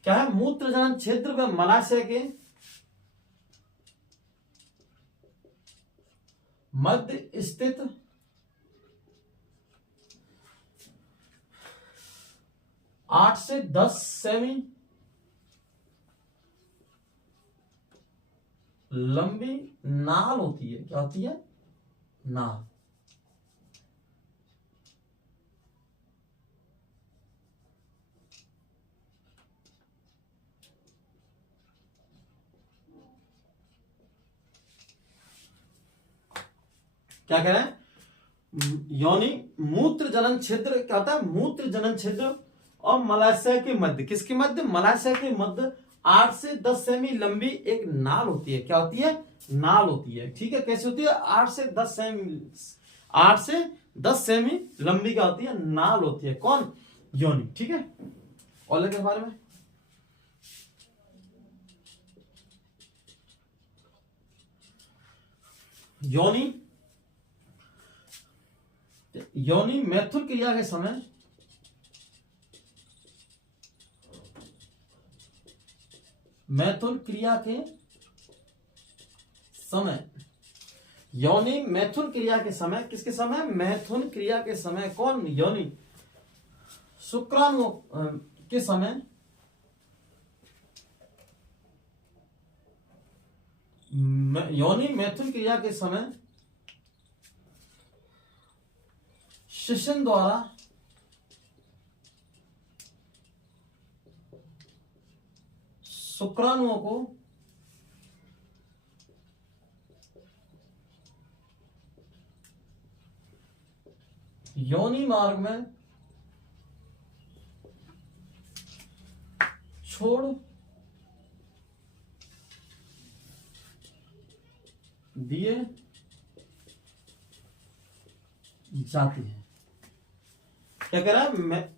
क्या है? मूत्र जनन छिद्र व मलाशय के मध्य स्थित 8 से 10 सेमी लंबी नाल होती है। क्या होती है? नाल। क्या कह रहे हैं? योनि मूत्र जनन छिद्र क्या होता है? मूत्र जनन छिद्र और मलाशय के मध्य, किसके मध्य? मलाशय के मध्य 8 से 10 सेमी लंबी एक नाल होती है। क्या होती है? नाल होती है। ठीक है, कैसे होती है? 8 से 10 सेमी लंबी क्या होती है? नाल होती है। कौन? योनि। ठीक है, और के बारे में योनि, योनि मैथुन क्रिया के समय मैथुन क्रिया के समय, योनि मैथुन क्रिया के समय, किसके समय? मैथुन क्रिया के समय। कौन? योनि शुक्राणु के समय योनि मैथुन क्रिया के समय शिशन द्वारा शुक्राणुओं को योनि मार्ग में छोड़ दिए जाती है। क्या कह रहा है?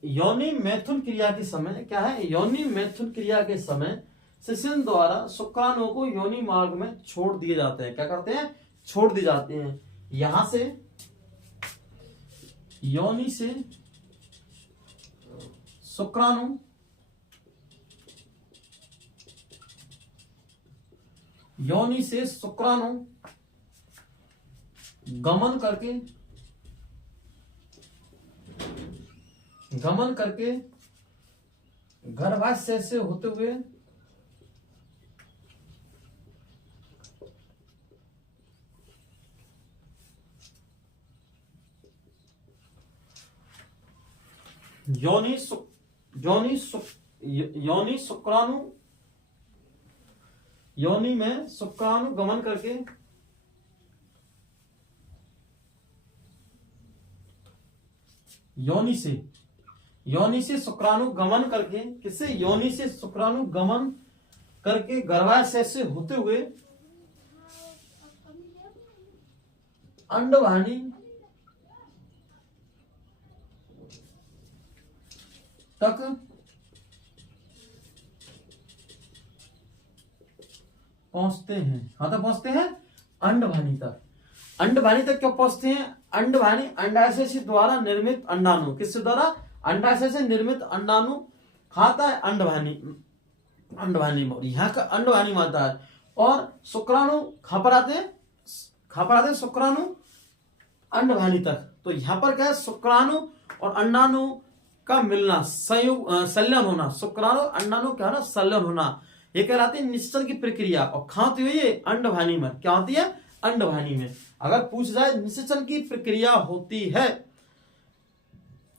योनि मैथुन क्रिया के समय क्या है? योनि मैथुन क्रिया के समय शिशन द्वारा शुक्राणुओं को योनि मार्ग में छोड़ दिए जाते हैं। क्या करते हैं? छोड़ दिए जाते हैं। यहां से योनि से शुक्राणु योनि से शुक्राणु गमन करके गर्भाशय से होते हुए योनि शुक्राणु योनि में शुक्राणु गमन करके योनि से शुक्राणु गमन करके, किससे? योनि से शुक्राणु गमन करके गर्भाशय से होते हुए अंडवाहिनी तक पहुंचते हैं। हाँ, तक पहुंचते हैं अंडवाहिनी तक। अंडवाहिनी तक क्यों पहुंचते हैं? अंडवाहिनी अंडाशय से द्वारा निर्मित अंडाणु, किससे द्वारा? अंडाशय से निर्मित अंडाणु खाता है अंडवाहिनी में, यहाँ का अंडवाहिनी माता है। और शुक्राणु कहां पर आते हैं? शुक्राणु अंडवाहिनी तक। तो यहाँ पर क्या है? शुक्राणु और अंडाणु का मिलना, संलयन होना। शुक्राणु अंडाणु क्या है ना? संलयन होना। ये कहलाती है निषेचन की प्रक्रिया। और कहां होती है ये? अंडवाहिनी में। क्या होती है? अंडवाहिनी में। अगर पूछ जाए निषेचन की प्रक्रिया होती है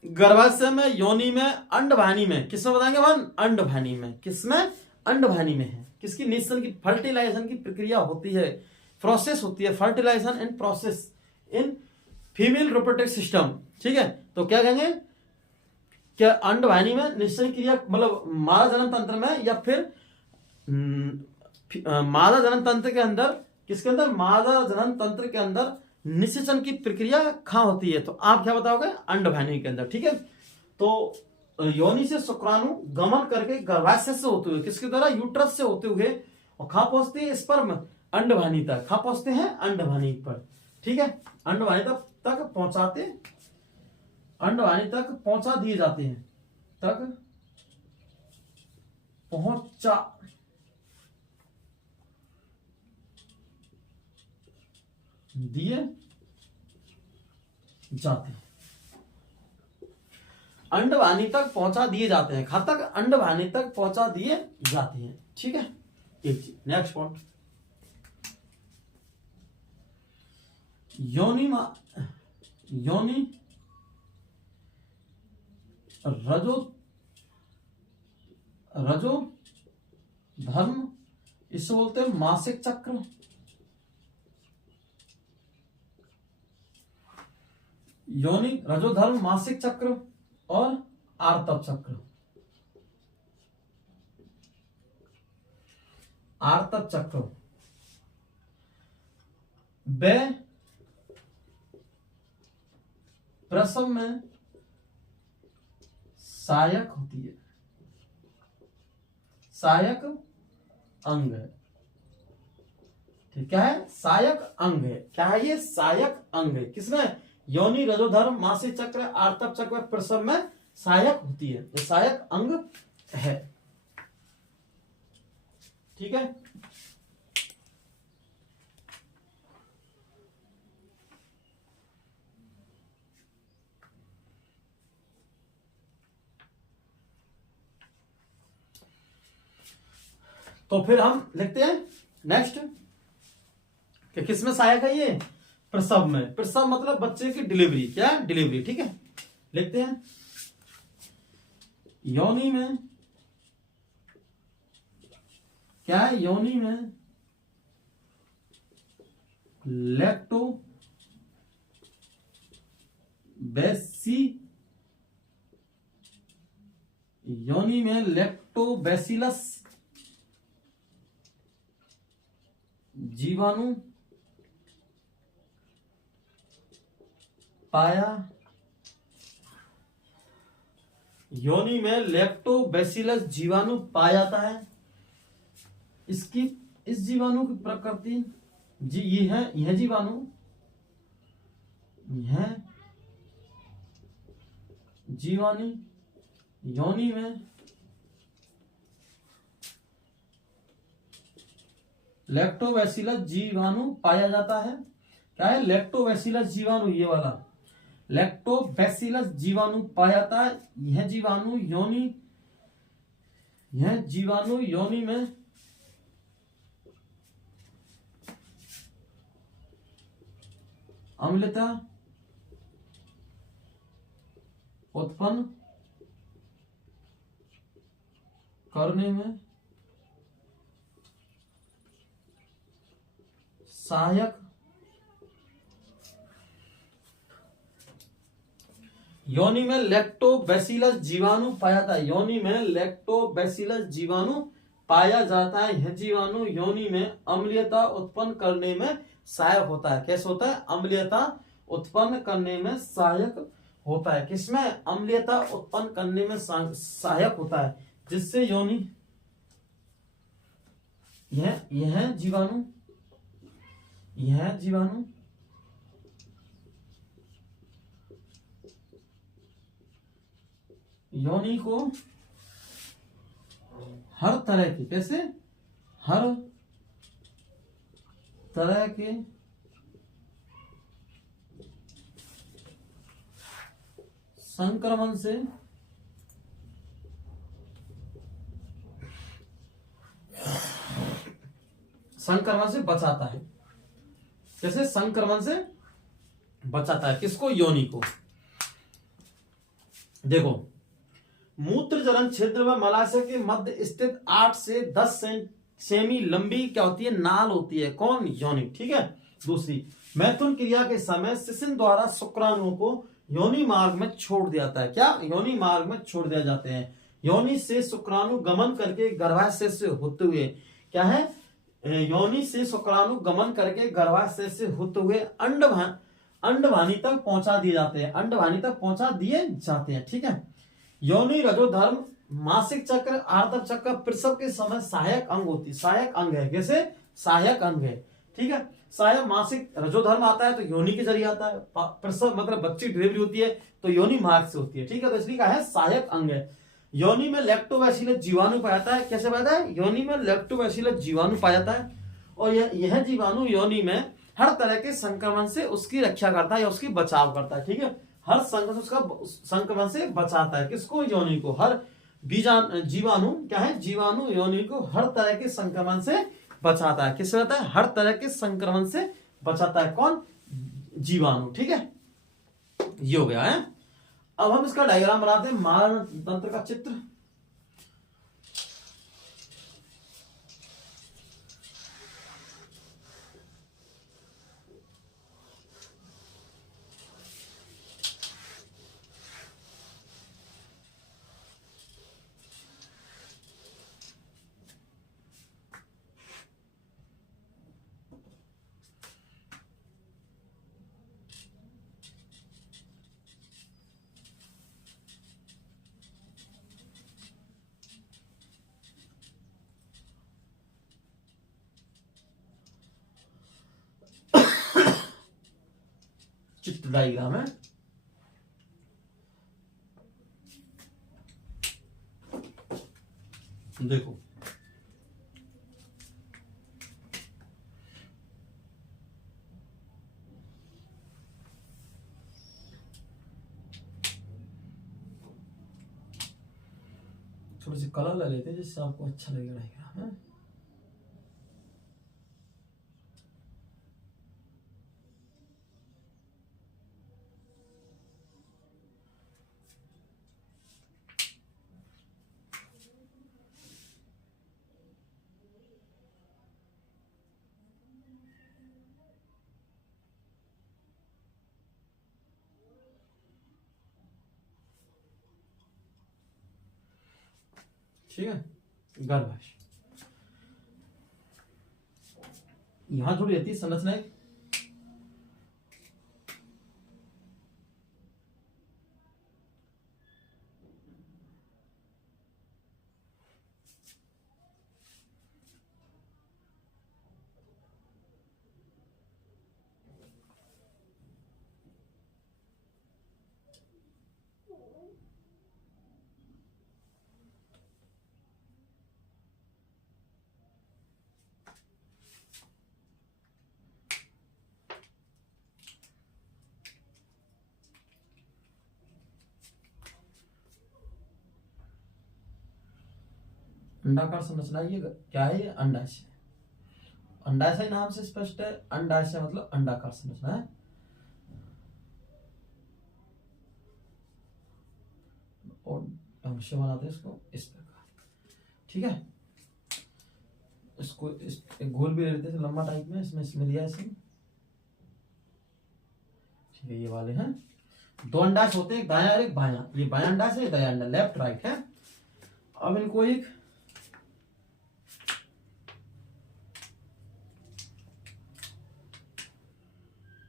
गर्भाशय में, योनि में, अंडवाहिनी में, किसमें बताएंगे? अंडवाहिनी में। किसमें? अंडवाहिनी में है। किसकी? निषेचन की, फर्टिलाइजेशन की प्रक्रिया होती है, प्रोसेस होती है। Fertilization and process in female reproductive system. ठीक है, तो क्या कहेंगे, क्या अंडवाहिनी में निश्चय क्रिया मतलब मादा जनन तंत्र में या फिर मादा जनन तंत्र के अंदर, किसके अंदर, मादा जनन तंत्र के अंदर निषेचन की प्रक्रिया कहाँ होती है, तो आप क्या बताओगे, अंडवाहिनी के अंदर। ठीक है, तो योनि से शुक्राणु गमन करके गर्भाशय से होते हुए किसके द्वारा, यूट्रस से होते हुए, और कहाँ पहुंचते हैं, स्पर्म अंडवाहिनी तक, कहाँ पहुंचते हैं, अंडवाहिनी पर। ठीक है, अंडवाहिनी तक पहुंचाते, अंडवाहिनी तक पहुंचा दिए जाते हैं, तक पहुंचा दिए जाते हैं, अंडवाहिनी तक पहुंचा दिए जाते हैं, कहां तक, अंडवाहिनी तक पहुंचा दिए जाते हैं। ठीक है, एक चीज, नेक्स्ट पॉइंट, योनि रजो धर्म, इससे बोलते हैं मासिक चक्र, योनि रजोधर्म मासिक चक्र और आर्तव चक्र। आर्तव चक्र वे प्रसव में सहायक होती है, सहायक अंग है। ठीक है, सहायक अंग है, क्या है ये, सहायक अंग है, किसमें, योनि रजोधर्म मासिक चक्र आर्तव चक्र प्रसव में सहायक होती है, ये सहायक अंग है। ठीक है, तो फिर हम लिखते हैं नेक्स्ट कि किसमें सहायक है ये, प्रसव में। प्रसव मतलब बच्चे की डिलीवरी, क्या, डिलीवरी। ठीक है, लिखते हैं योनि में, क्या है, योनि में लैक्टो बेसी, योनि में लैक्टोबैसिलस जीवाणु पाया, योनि में लैक्टोबैसिलस जीवाणु पाया जाता है। इसकी, इस जीवाणु की प्रकृति जी ये है, यह जीवाणु, यह जीवाणु योनि में लैक्टोबैसिलस जीवाणु पाया जाता है। क्या है, लैक्टोबैसिलस जीवाणु, ये वाला लैक्टोबैसिलस जीवाणु पाया जाता है। यह जीवाणु योनि, यह जीवाणु योनि में अम्लता उत्पन्न करने में सहायक, योनि में लैक्टोबैसिलस जीवाणु पाया जाता है, योनि में लैक्टोबैसिलस जीवाणु पाया जाता है। यह जीवाणु योनि में अम्लीयता उत्पन्न करने में सहायक होता है। कैसे होता है, अम्लीयता उत्पन्न करने में सहायक होता है। किसमें, अम्लीयता उत्पन्न करने में सहायक होता है, जिससे योनि, यह जीवाणु, यह जीवाणु योनि को हर तरह के, कैसे, हर तरह के संक्रमण से बचाता है। कैसे, संक्रमण से बचाता है, किसको, योनि को। देखो, मूत्र जनन क्षेत्र में मलाशय के मध्य स्थित 8 से 10 सेमी लंबी क्या होती है, नाल होती है, कौन, योनि। ठीक है, दूसरी मैथुन क्रिया के समय शिशन द्वारा शुक्राणुओं को योनि मार्ग में छोड़ दिया जाता है। क्या? योनि मार्ग में छोड़ दिया जाते हैं। योनि से शुक्राणु गमन करके गर्भाशय से होते हुए, क्या है, योनि से शुक्राणु गमन करके गर्भाशय से होते हुए अंडवाहिनी तक पहुंचा दिए जाते हैं। अंडवाहिनी तक पहुंचा दिए जाते हैं। ठीक है। योनि रजोधर्म मासिक चक्र आर्तव चक्र प्रसव के समय सहायक अंग होती है। सहायक अंग है। कैसे? सहायक अंग है। ठीक है। सहायक मासिक रजोधर्म आता है तो योनि के जरिए आता है। प्रसव मतलब बच्ची डिलीवरी होती है तो योनि मार्ग से होती है। ठीक है। तो इसलिए कहा है सहायक अंग है। योनि में लैक्टोबैसिलस जीवाणु पाया जाता है। कैसे पाया जाता है? योनि में लैक्टोबैसिलस जीवाणु पाया जाता है और यह जीवाणु योनि में हर तरह के संक्रमण से उसकी रक्षा करता है या उसकी बचाव करता है। ठीक है। हर संक्रमण से बचाता है। किसको? योनि को। हर जीवाणु, क्या है, जीवाणु योनि को हर तरह के संक्रमण से बचाता है। किससे बचाता है? हर तरह के संक्रमण से बचाता है। कौन? जीवाणु। ठीक है। ये हो गया है। अब हम इसका डायग्राम बनाते हैं, मारण तंत्र का चित्र। चित्र डायग्राम है। देखो, थोड़ी सी कलर ले लेते हैं जिससे आपको अच्छा लगेगा डायग्राम है। ठीक है। गर्भाशय यहां थोड़ी रहती है संरचना। अंडाकार संरचना ये क्या है? ये अंडाशय। अंडाशय नाम से स्पष्ट है। अंडाशय मतलब अंडाकार संरचना है। और ढंग से बनाते हैं इसको इस प्रकार। ठीक है। इसको एक गोल भी ले लेते हैं लंबा टाइप में। इसमें दिया है। ठीक है। ये वाले हैं। दो अंडाशय होते हैं, एक दायां और एक बायां। ये बायां अंडाशय है, दायां अंडा, लेफ्ट राइट है। अब इनको एक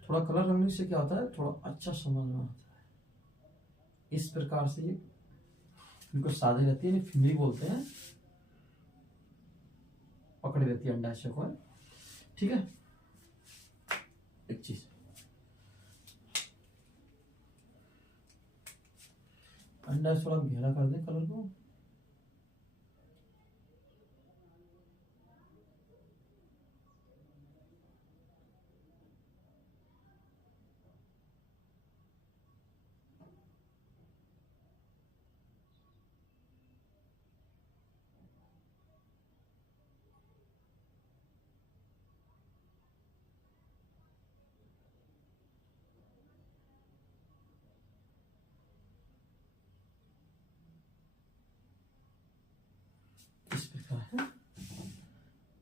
थोड़ा कलर रंगने से क्या होता है, थोड़ा अच्छा समझ में आता है। इस प्रकार से ये इनको सादे रहती है, फिंगरी बोलते हैं, पकड़ी रहती है अंडाशय को। ठीक है। एक चीज अंडाशय थोड़ा गहरा कर दें कलर को। इस प्रकार है।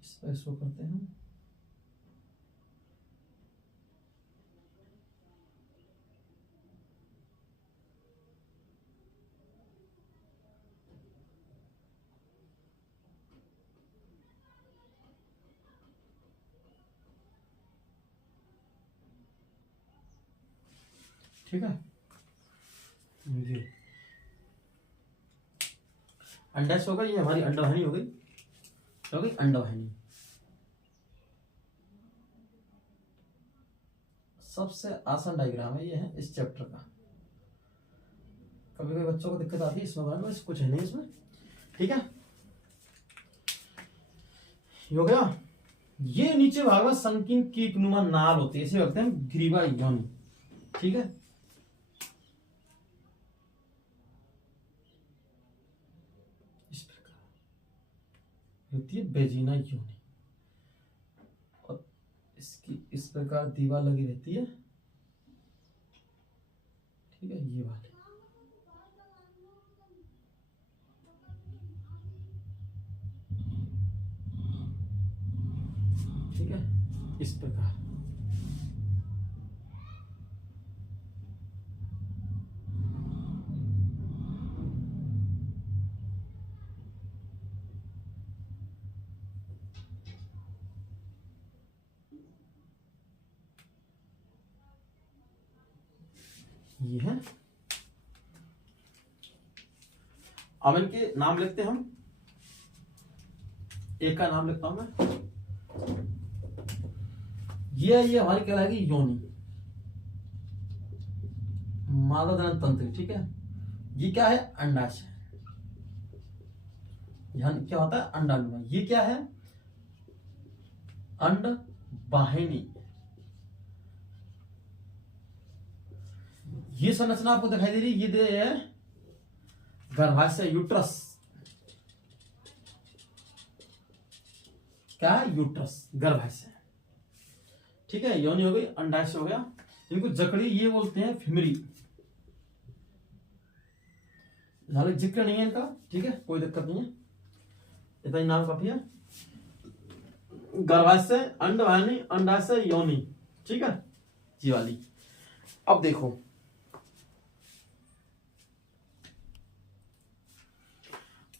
इस पर इसको करते हैं। ठीक है, ये अंडाशय होगा, ये हमारी अंडवाहिनी हो गई अंडवाहिनी। सबसे आसान डायग्राम है ये, है इस चैप्टर का। कभी कभी बच्चों को दिक्कत आती है इसमें बनाने में, कुछ है नहीं इसमें, ठीक है। हो गया। ये नीचे भाग में संकीर्ण कीटनुमा नाल होती है, इसे कहते हैं ग्रीवा योनि, ठीक है। इस प्रकार होती है बेजिना योनि, और इसकी इस प्रकार दीवार लगी रहती है, ठीक है, ये वाली। ठीक है, इस प्रकार। ये है। अब इनके नाम लिखते हैं हम। एक का नाम लिखता हूं मैं, ये हमारी कहलाएगी योनि, मादा जनन तंत्र, ठीक है। ये क्या है? अंडाशय, यहां क्या होता है? अंडाणु। ये क्या है? अंड वाहिनी। ये संरचना आपको दिखाई दे रही है, ये दे है गर्भाशय, यूट्रस। क्या है? यूट्रस, गर्भाशय, ठीक है। योनि हो गई, अंडाशय हो गया। इनको जकड़ी ये बोलते हैं फिमरी। जिक्र नहीं है इनका, ठीक है, कोई दिक्कत नहीं है, इतना ही नाम काफी है। गर्भाशय, अंडवाहिनी, अंडाशय, योनि, ठीक है, जी वाली। अब देखो,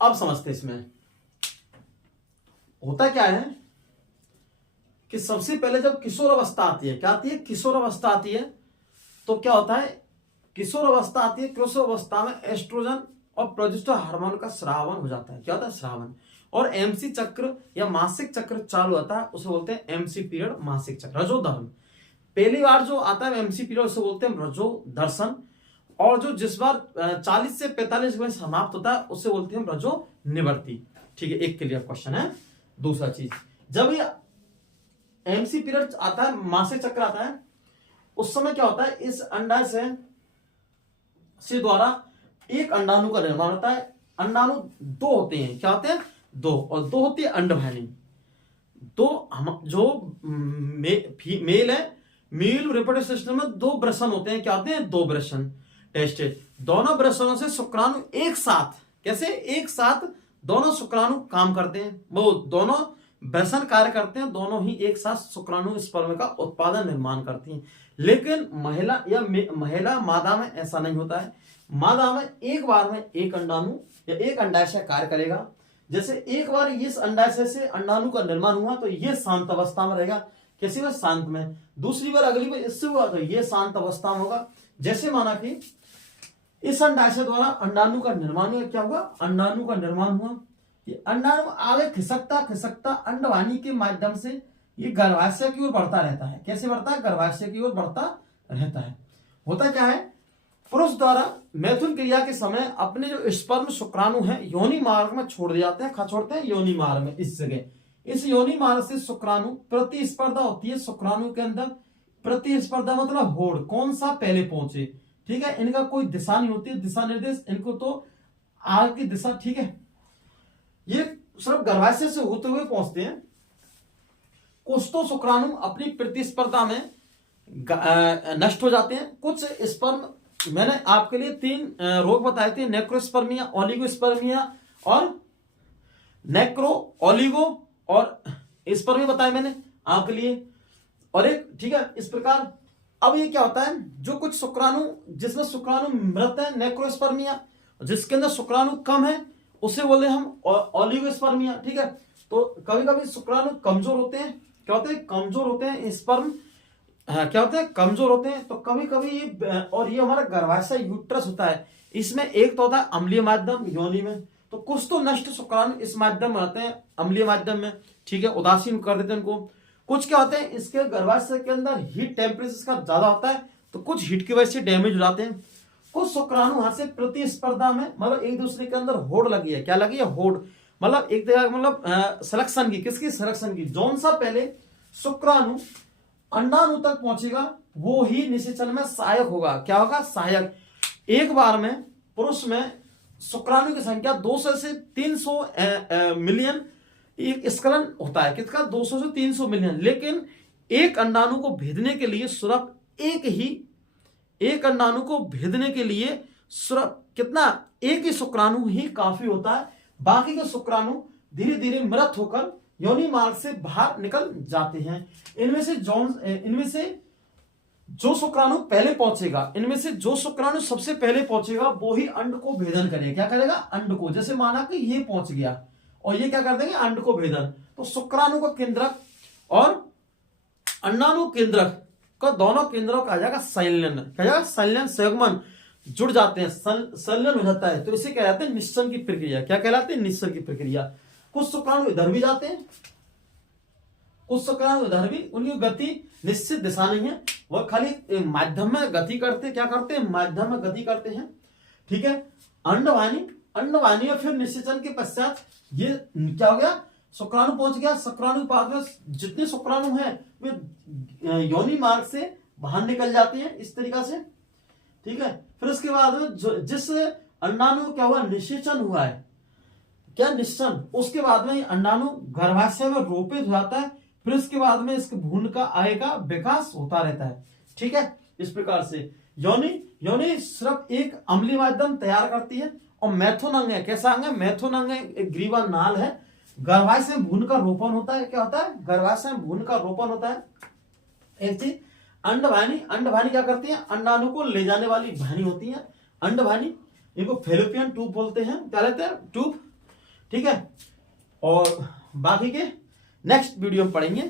अब समझते इसमें होता क्या है कि सबसे पहले जब किशोर अवस्था आती है, क्या आती है? किशोर अवस्था आती है। तो क्या होता है? किशोर अवस्था आती है, किशोर अवस्था में एस्ट्रोजन और प्रोजेस्टेरोन हार्मोन का स्रावन हो जाता है। क्या होता है? स्रावन। और एमसी चक्र या मासिक चक्र चालू होता है, उसे बोलते हैं एमसी पीरियड, मासिक चक्र, रजोधर्म। पहली बार जो आता है एमसी पीरियड, उसे बोलते हैं रजो दर्शन। और जो जिस बार 40 से 45 में समाप्त होता है, उसे बोलते हैं रजो निवृत्ति, ठीक है। एक क्लियर क्वेश्चन है। दूसरा चीज, जब ये एमसी पीरियड आता है, मासिक चक्र आता है, उस समय क्या होता है? इस अंडाशय से द्वारा एक अंडाणु का निर्माण होता है। अंडाणु दो होते हैं, क्या होते हैं? दो, और दो होती है अंडवाहिनी। दो हम जो मेल है, मेल रिप्रोडक्टिव सिस्टम में दो वृषण होते हैं। क्या होते हैं? दो वृषण टेस्टेड। दोनों वृषणों से शुक्राणु एक साथ, कैसे? एक साथ दोनों शुक्राणु काम करते हैं, वो दोनों वृषण कार्य करते हैं, दोनों ही एक साथ शुक्राणु स्पर्म का उत्पादन निर्माण करती हैं। लेकिन महिला या महिला मादा में ऐसा नहीं होता है। मादा में एक बार में एक अंडाणु या एक अंडाशय कार्य करेगा। जैसे एक बार इस अंडाशय से अंडाणु का निर्माण हुआ तो ये शांत अवस्था में रहेगा, कैसे में? शांत में। दूसरी बार अगली बार इससे हुआ तो ये शांत अवस्था में होगा। जैसे माना कि इस अंडाशय द्वारा अंडाणु का निर्माण हुआ, क्या हुआ? अंडाणु का निर्माण हुआ। ये अंडाणु आगे खिसकता खिसकता अंडवाहिनी के माध्यम से ये गर्भाशय की ओर बढ़ता रहता है। कैसे बढ़ता है? गर्भाशय की ओर बढ़ता रहता है। होता क्या है? पुरुष द्वारा मैथुन क्रिया के समय अपने जो स्पर्म शुक्राणु है योनि मार्ग में छोड़ दिए जाते हैं। कहां छोड़ते हैं? योनि मार्ग में। इस जगह इस योनि मार्ग से शुक्राणु प्रतिस्पर्धा होती है। शुक्राणु के अंदर प्रतिस्पर्धा मतलब होड़, कौन सा पहले पहुंचे, ठीक है। इनका कोई दिशा नहीं होती, दिशा निर्देश इनको तो आगे की दिशा, ठीक है। ये सिर्फ गर्भाशय से होते हुए पहुंचते हैं। कुछ तो शुक्राणु अपनी प्रतिस्पर्धा में नष्ट हो जाते हैं। कुछ स्पर्म, मैंने आपके लिए 3 रोग बताए थे, नेक्रोस्पर्मिया, ओलिगोस्पर्मिया और नेक्रो ओलिगो और स्पर्मी बताए मैंने आपके लिए, और एक, ठीक है, इस प्रकार। अब ये क्या होता है? जो कुछ शुक्राणु जिसमें शुक्राणु मृत है, नेक्रोस्पर्मिया, जिसके अंदर शुक्राणु कम है, उसे बोले हम ओलिगोस्पर्मिया, ठीक है। तो कभी कभी शुक्राणु कमजोर होते हैं। क्या होते हैं? कमजोर होते हैं स्पर्म, हाँ, क्या होते हैं, कमजोर होते हैं। तो कभी कभी ये, और ये हमारा गर्भाशय यूट्रस होता है, इसमें एक तो होता है अम्लीय माध्यम योनि में, तो कुछ तो नष्ट शुक्राणु इस माध्यम में आते हैं, अम्लीय माध्यम में, ठीक है, उदासीन कर देते हैं उनको। कुछ क्या होते हैं, इसके गर्भाशय के अंदर हीट टेम्परेचर का ज्यादा होता है, तो कुछ हीट की वजह से डैमेज हो जाते हैं। कुछ शुक्राणु वहां से प्रतिस्पर्धा में, मतलब एक दूसरे के अंदर होड़ लगी है, क्या लगी है, होड़, मतलब एक तरह, मतलब सिलेक्शन की, किसकी, सिलेक्शन की। जौन सा पहले शुक्राणु अंडाणु तक पहुंचेगा वो ही निषेचन में सहायक होगा। क्या होगा, सहायक। एक बार में पुरुष में शुक्राणु की संख्या 200 से 300 मिलियन एक स्खलन होता है, किसका, 200 से 300 मिलियन। लेकिन एक अंडाणु को भेदने के लिए सिर्फ एक अंडाणु को भेदने के लिए सिर्फ कितना, एक ही शुक्राणु ही काफी होता है। बाकी के शुक्राणु धीरे धीरे मृत होकर योनि मार्ग से बाहर निकल जाते हैं। इनमें से जो शुक्राणु पहले पहुंचेगा, इनमें से जो शुक्राणु सबसे पहले पहुंचेगा वो ही अंड को भेदन करेगा। क्या करेगा, अंड को। जैसे माना कि ये पहुंच गया और ये क्या कर देंगे, अंड को भेदन। तो शुक्राणु को केंद्रक और अंडाणु केंद्रक को, दोनों केंद्रों का आ जाएगा संलयन। क्या जाएगा, संलयन, संयुग्मन जुड़ जाते हैं, संलयन हो जाता है, तो इसे क्या कहते हैं, निश्चन की प्रक्रिया। क्या कहलाते हैं, निश्चन की प्रक्रिया। कुछ शुक्राणु इधर भी जाते हैं, कुछ शुक्राणु इधर भी, उनकी गति निश्चित दिशा नहीं है, वह खाली माध्यम में गति करते, क्या करते हैं, माध्यम में गति करते हैं, ठीक है। अंडवाहिनी और फिर निषेचन के पश्चात ये क्या हो गया, शुक्राणु पहुंच गया। शुक्राणु के पास में जितने शुक्राणु हैं वे योनि मार्ग से बाहर निकल जाते हैं, इस तरीका से, ठीक है। फिर उसके बाद में जिस अंडाणु क्या हुआ, निषेचन हुआ है, क्या, निश्चन, उसके बाद में अंडाणु गर्भाशय में रोपित हो जाता है। फिर उसके बाद में इसके भ्रूण का आएगा विकास होता रहता है, ठीक है। इस प्रकार से योनि सिर्फ एक अम्लीय माध्यम तैयार करती है, और मैथुन अंग है, कैसा अंग है, मैथुन अंग है, एक ग्रीवा नाल है। गर्भाशय में भ्रूण का रोपण होता है, क्या होता है, गर्भाशय में भ्रूण का रोपण होता है। एक चीज, अंडवाहिनी क्या करती है, अंडाणु को ले जाने वाली वाहिनी होती है अंडवाहिनी, इनको फेलोपियन ट्यूब बोलते हैं, क्या लेते हैं, ट्यूब, ठीक है। और बाकी के नेक्स्ट वीडियो में पढ़ेंगे।